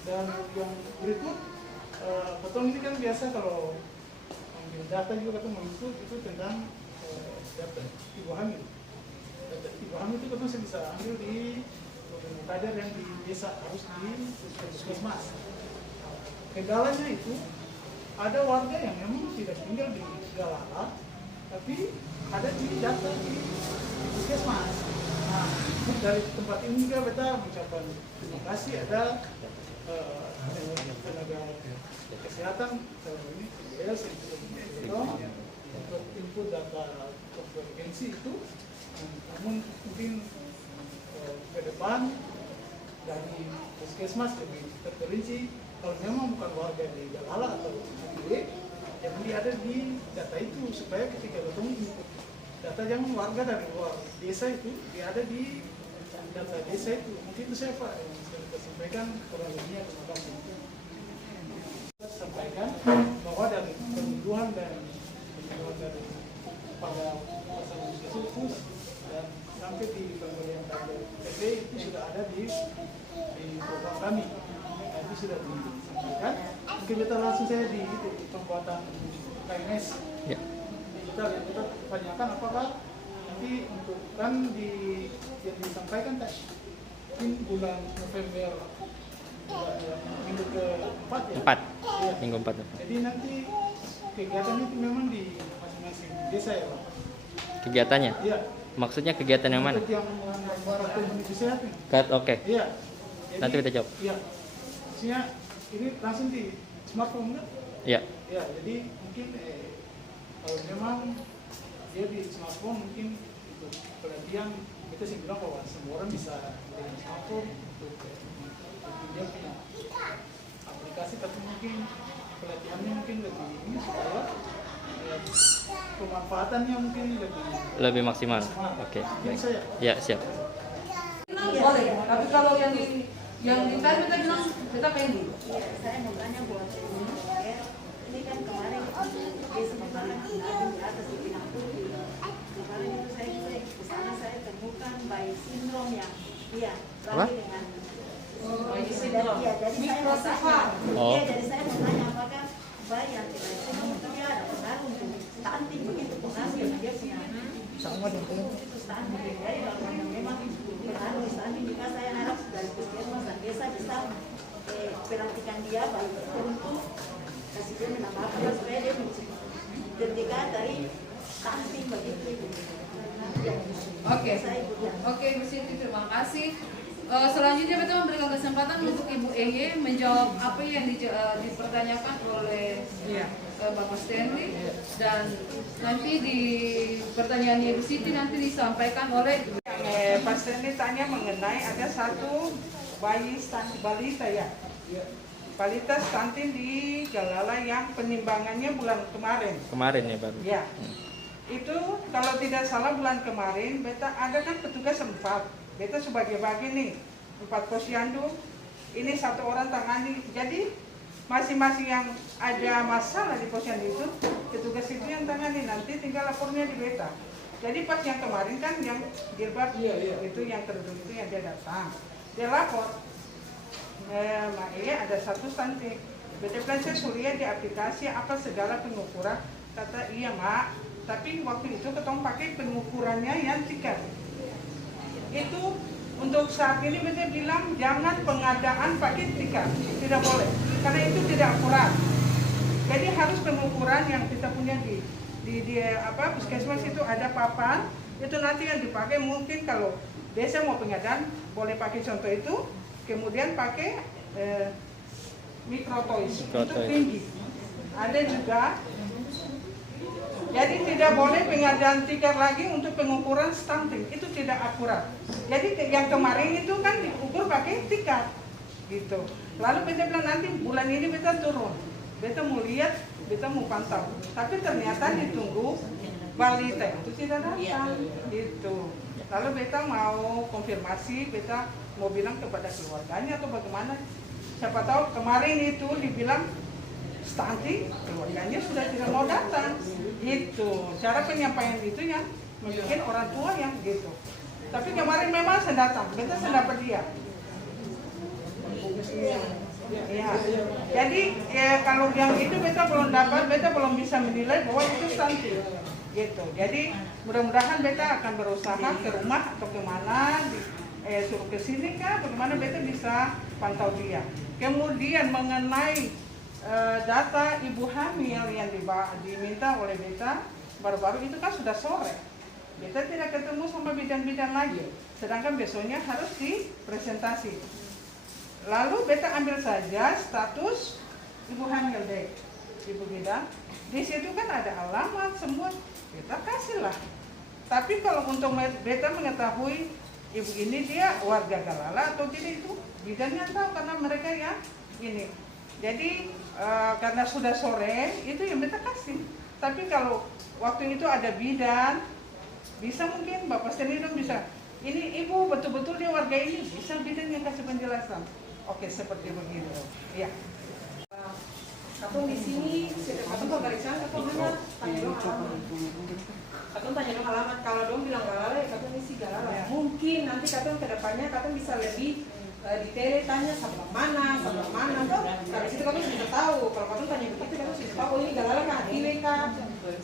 Dan yang berikut, betul ini kan biasa kalau ambil data juga kita mengikut itu tentang data ibu hamil. Data ibu hamil itu kita bisa ambil di kader yang di desa harus di puskesmas. Kendalanya itu ada warga yang memang tidak tinggal di Galala, tapi ada di data di puskesmas. Nah, dari tempat ini juga kita mengucapkan terima kasih ada tenaga kesehatan ini PBS untuk input data provinsi itu. Namun mungkin ke depan dari puskesmas lebih terperinci kalau memang bukan warga di Galala atau di yang ada di data itu supaya ketika ketemu input data jangan warga dari luar desa itu dia ada di data desa itu. Mungkin itu saya Pak yang sudah kita sampaikan kurang lebihnya. Terima kasih. Kita sampaikan bahwa dari penyuluhan dan penyuluhan dari pada pasangan khusus dan sampai di pemberian target TP itu sudah ada di program kami. Nah, itu sudah disampaikan. Mungkin kita langsung saja di pembuatan KMS. Ya. Kita tanyakan apakah nanti untuk kan di yang disampaikan tadi bulan November minggu ke-4 ya? 4, ya. Minggu 4. Jadi nanti kegiatan itu memang di masing-masing desa ya Pak? Kegiatannya? Iya. Maksudnya kegiatan yang mana? Yang kartu Indonesia Sehat ini. Oke. Iya. Jadi, nanti kita jawab. Iya. Maksudnya ini langsung di smartphone enggak? Iya. Iya, jadi mungkin kalau memang dia di smartphone mungkin untuk pelatihan kita sih bilang bahwa semua orang bisa dengan smartphone untuk dia punya aplikasi, tapi mungkin pelatihannya mungkin lebih ini supaya pemanfaatannya mungkin lebih maksimal. Oke. Ya siap. Boleh, tapi kalau yang ditarik kita bilang kita pengen dulu. Iya, saya mau tanya buat ini kan kemarin di sementara di atas di Pinang Putih. Kemarin itu saya juga ke sana saya temukan bayi sindrom yang dia lahir dengan bayi sindrom. Iya, jadi saya mau tanya apakah bayi yang bayi sindrom itu dia ada pengaruh untuk stunting begitu pengaruh dia punya sama dengan itu stunting. Jadi kalau memang pengaruh stunting jika saya harap dari puskesmas dan desa bisa perhatikan dia baik untuk kasih dia menambah apa supaya dia terjaga dari stunting begitu. Oke, Bu Siti, terima kasih. Selanjutnya kita memberikan kesempatan untuk Ibu Eye menjawab apa yang dipertanyakan oleh Bapak Stanley, dan nanti di pertanyaan Ibu Siti nanti disampaikan oleh Pak Stanley tanya mengenai ada satu balita ya, balita stunting di Galala yang penimbangannya bulan kemarin. Kemarin ya baru. Ya, itu kalau tidak salah bulan kemarin, beta ada kan petugas 4, beta sebagai bagi nih 4 posyandu, ini 1 orang tangani, jadi masing-masing yang ada masalah di posyandu itu, petugas itu yang tangani, nanti tinggal lapornya di beta. Jadi pas yang kemarin kan yang jilbab itu yang kerudung itu yang dia datang, dia lapor, Mak ada 1 stunting. Beta bilang saya suruh di aplikasi apa segala pengukuran, kata iya Mak, tapi waktu itu ketemu pakai pengukurannya yang tiket. Itu untuk saat ini beta bilang jangan pengadaan pakai tiket, tidak boleh, karena itu tidak akurat. Jadi harus pengukuran yang kita punya di puskesmas itu ada papan, itu nanti yang dipakai mungkin kalau desa mau pengadaan boleh pakai contoh itu, kemudian pakai mikrotoys itu tinggi. Ada juga, jadi tidak boleh pengadaan tiket lagi untuk pengukuran stunting, itu tidak akurat. Jadi yang kemarin itu kan diukur pakai tiket gitu. Lalu beta bilang nanti bulan ini beta turun, beta mau lihat, beta mau pantau, tapi ternyata ditunggu balita itu tidak datang gitu. Lalu beta mau konfirmasi, beta mau bilang kepada keluarganya atau bagaimana, siapa tahu kemarin itu dibilang stunting, keluarganya sudah tidak mau datang gitu. Cara penyampaian itu yang membuat orang tua yang gitu. Tapi kemarin memang saya datang, beta saya dapat dia. Ya. Jadi kalau yang itu beta belum dapat, beta belum bisa menilai bahwa itu stunting gitu. Jadi mudah-mudahan beta akan berusaha ke rumah atau kemana, suruh ke sini kah, bagaimana beta bisa pantau dia. Kemudian mengenai data ibu hamil yang diminta oleh beta baru-baru itu kan sudah sore. Beta tidak ketemu sama bidan-bidan lagi, sedangkan besoknya harus dipresentasi. Lalu beta ambil saja status ibu hamil deh, ibu bidan. Di situ kan ada alamat semua, beta kasihlah. Tapi kalau untuk beta mengetahui ibu ini dia warga Galala atau tidak, itu bidan yang tahu karena mereka yang ini. Jadi karena sudah sore itu yang beta kasih. Tapi kalau waktu itu ada bidan, bisa mungkin Bapak Stanley bisa, ini ibu betul-betul dia warga ini, bisa bidan yang kasih penjelasan. Oke, seperti begitu. Ya. Katong di sini, katong pemeriksaan, katong hanya tanya dong alamat. Katong tanya dong alamat. Kalau dong bilang Galala, ya katong isi Galala. Ya. Mungkin nanti katong kedepannya katong bisa lebih detail tanya sebelah mana. Toh, dari situ katong bisa tahu. Kalau katong tanya begitu, katong bisa tahu ini Galala kah, HTWK.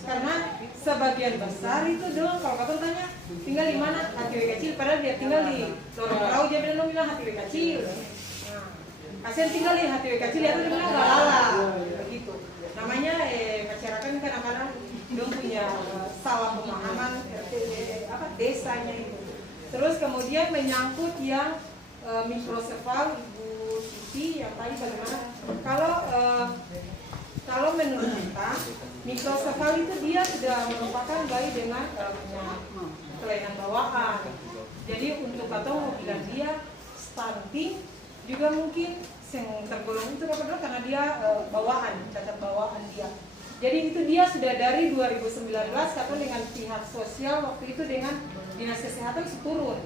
Karena sebagian besar itu dong, kalau katong tanya tinggal di mana, HTWK kecil. Padahal dia tinggal di Lorong Rau, dia bilang HTWK kecil. Kasian tinggal di HTWK kecil, ya tuh bilang Galala, begitu. Namanya masyarakat kadang-kadang dong punya salah pemahaman desanya itu. Terus kemudian menyangkut yang mikrosefal Ibu Siti yang tadi bagaimana? Kalau menurut kita mikrosefal itu dia sudah merupakan bayi dengan kelainan bawaan. Jadi untuk katong mau bilang dia stunting juga mungkin yang tergolong itu karena dia bawaan, cacat bawaan dia. Jadi itu dia sudah dari 2019 katong dengan pihak sosial waktu itu dengan dinas kesehatan turun.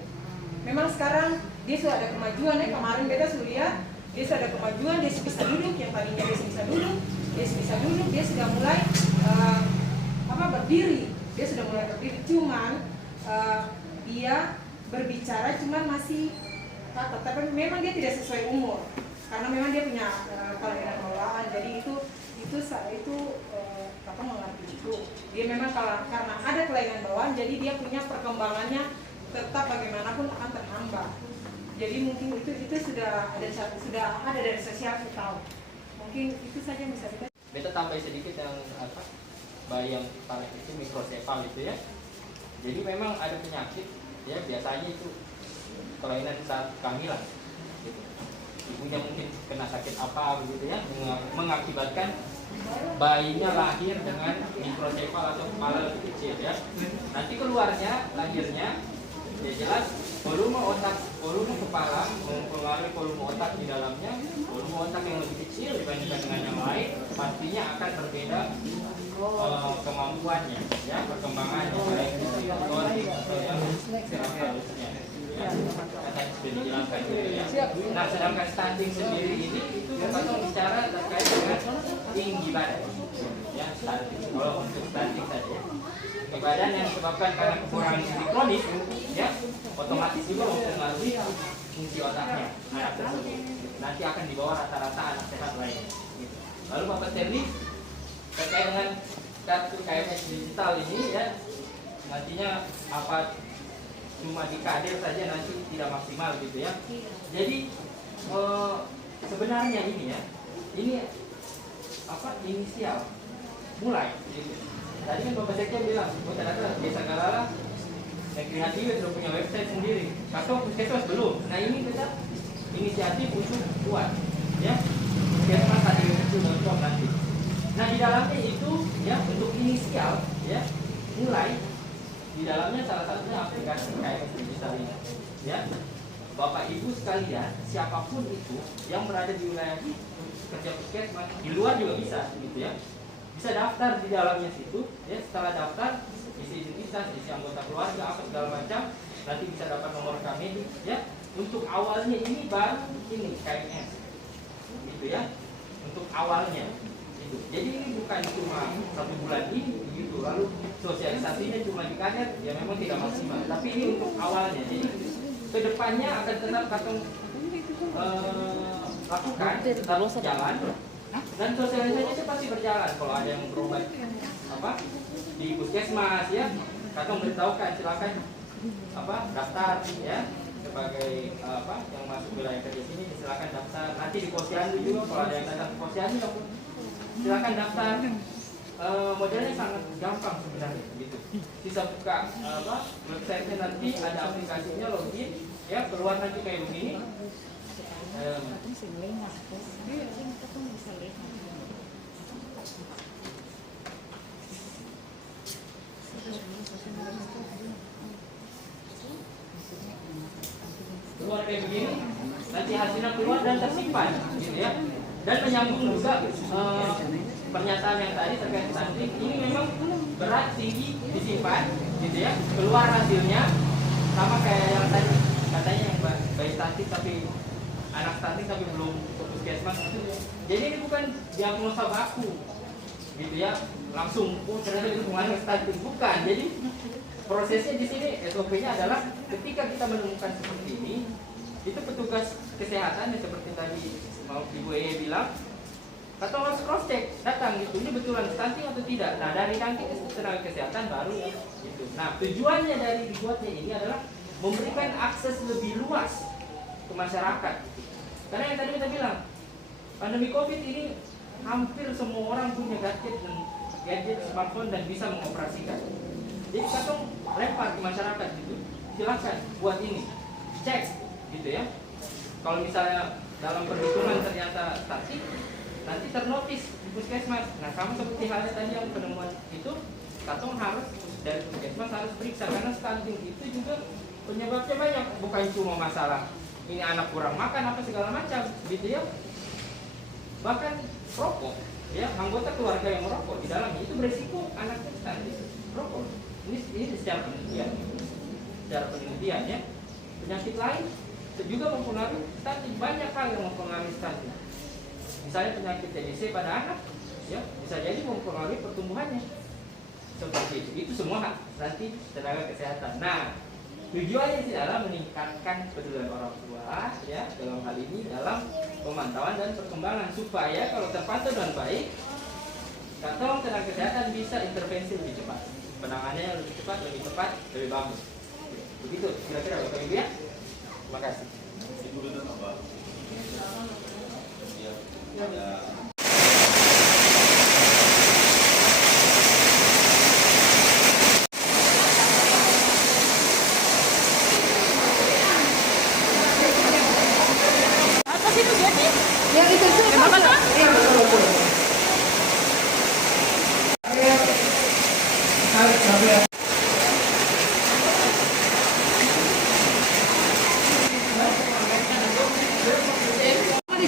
Memang sekarang dia sudah ada kemajuan, kemarin beta sudah lihat dia sudah ada kemajuan, dia bisa duduk, yang tadinya dia bisa duduk, dia sudah mulai berdiri, dia sudah mulai berdiri. Cuman dia berbicara cuman masih kata, tapi memang dia tidak sesuai umur karena memang dia punya kelainan bawaan. Jadi itu apa mengerti itu dia memang karena ada kelainan bawaan, jadi dia punya perkembangannya tetap bagaimanapun akan terhambat. Jadi mungkin itu sudah ada dari sosial kita tahu. Mungkin itu saja yang bisa kita. Beta tambah sedikit yang bayi yang paling itu mikrosefal itu ya. Jadi memang ada penyakit ya, biasanya itu kelainan saat kehamilan gitu. Ibunya mungkin kena sakit apa begitu ya, mengakibatkan bayinya lahir dengan mikrosefal atau kepala lebih kecil ya. Nanti keluarnya, lahirnya, ya jelas volume kepala mempengaruhi volume otak di dalamnya. Volume otak yang lebih kecil dibandingkan dengan yang lain, pastinya akan berbeda kemampuannya, ya, perkembangannya baik dari motorik atau yang seharusnya. Ya, katanya sudah dijelaskan gitu ya. Nah, sedangkan stunting sendiri ini itu kita bicara terkait dengan tinggi badan. Ya, stunting. Kalau untuk stunting saja, tinggi badan yang disebabkan karena kekurangan gizi kronis, ya, otomatis juga mempengaruhi fungsi otaknya anak tersebut. Nanti akan di bawah rata-rata anak sehat lainnya. Gitu. Lalu Bapak Sterling terkait dengan kartu KMS digital ini ya, nantinya apa cuma dikader saja nanti tidak maksimal gitu ya. Jadi sebenarnya ini ya, ini apa inisial mulai gitu. Tadi kan Bapak Sekjen bilang, ternyata Desa Galala Negeri Hatiwe sudah punya website sendiri. Katong Puskesmas belum. Nah ini kita inisiatif untuk buat ya puskesmas.com nanti. Nah di dalamnya itu ya untuk inisial ya mulai di dalamnya salah satunya aplikasi KMS digital ini ya. Bapak Ibu sekalian siapapun itu yang berada di wilayah kerja puskesmas di luar juga bisa gitu ya, bisa daftar di dalamnya situ ya. Setelah daftar isi identitas, isi anggota keluarga apa segala macam, nanti bisa dapat nomor kami ya. Untuk awalnya ini baru ini KMS gitu ya, untuk awalnya itu. Jadi ini bukan cuma 1 bulan ini gitu, lalu sosialisasinya cuma di kader ya memang tidak maksimal, tapi ini untuk awalnya. Jadi kedepannya akan tetap Katong lakukan, tetap jalan dan sosialisasinya pasti berjalan. Kalau ada yang berobat apa di puskesmas ya, Katong beritahukan silakan apa daftar ya sebagai apa yang masuk wilayah kerja sini, silakan daftar. Nanti di Posyandu juga kalau ada yang datang ke Posyandu silakan daftar. Modelnya sangat gampang sebenarnya gitu. Bisa buka apa websitenya, nanti ada aplikasinya, login ya, keluar nanti kayak begini. Keluar kayak begini, nanti hasilnya keluar dan tersimpan gitu ya. Dan menyambung juga pernyataan yang tadi terkait stunting, ini memang berat tinggi disimpan gitu ya, keluar hasilnya sama kayak yang tadi katanya yang bayi stunting tapi anak stunting tapi belum ke puskesmas gitu. Jadi ini bukan diagnosa baku gitu ya, langsung ternyata itu mengalami stunting, bukan. Jadi prosesnya di sini SOP-nya adalah ketika kita menemukan seperti ini, itu petugas kesehatan yang seperti tadi mau Ibu Eye bilang, Katong harus cross check, datang gitu, ini betulan stunting atau tidak. Nah dari nanti tenaga kesehatan baru gitu. Nah tujuannya dari dibuatnya ini adalah memberikan akses lebih luas ke masyarakat gitu. Karena yang tadi kita bilang, pandemi COVID ini hampir semua orang punya gadget smartphone dan bisa mengoperasikan. Jadi Katong lempar ke masyarakat gitu, silakan buat ini, cek gitu ya. Kalau misalnya dalam perhitungan ternyata stunting, nanti ternotis di puskesmas. Nah sama seperti halnya tadi yang penemuan itu, Katong harus dari puskesmas harus periksa, karena stunting itu juga penyebabnya banyak, bukan cuma masalah ini anak kurang makan apa segala macam gitu ya. Bahkan rokok ya, anggota keluarga yang merokok di dalamnya itu beresiko anaknya stunting. Rokok ini secara penelitian ya. Penyakit lain juga mempengaruhi stunting, banyak hal yang mempengaruhi stunting. Misalnya penyakit TBC pada anak ya, bisa jadi mempengaruhi pertumbuhannya seperti itu. Itu semua nanti tenaga kesehatan. Nah tujuannya sih adalah meningkatkan kepedulian orang tua ya, dalam hal ini dalam pemantauan dan perkembangan, supaya kalau terpantau dengan baik, Katong tenaga kesehatan bisa intervensi lebih cepat, penanganannya lebih cepat, lebih tepat, lebih bagus. Begitu kira-kira Bapak Ibu ya. Terima kasih. Ibu dulu Pak. Ya. Yang itu tuh.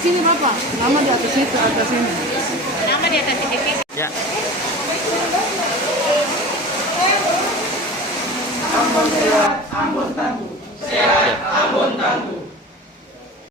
sini Bapak, nama di atas itu, atas ini. Nama di atas titik. Ya. Ambon sehat, Ambon tangguh.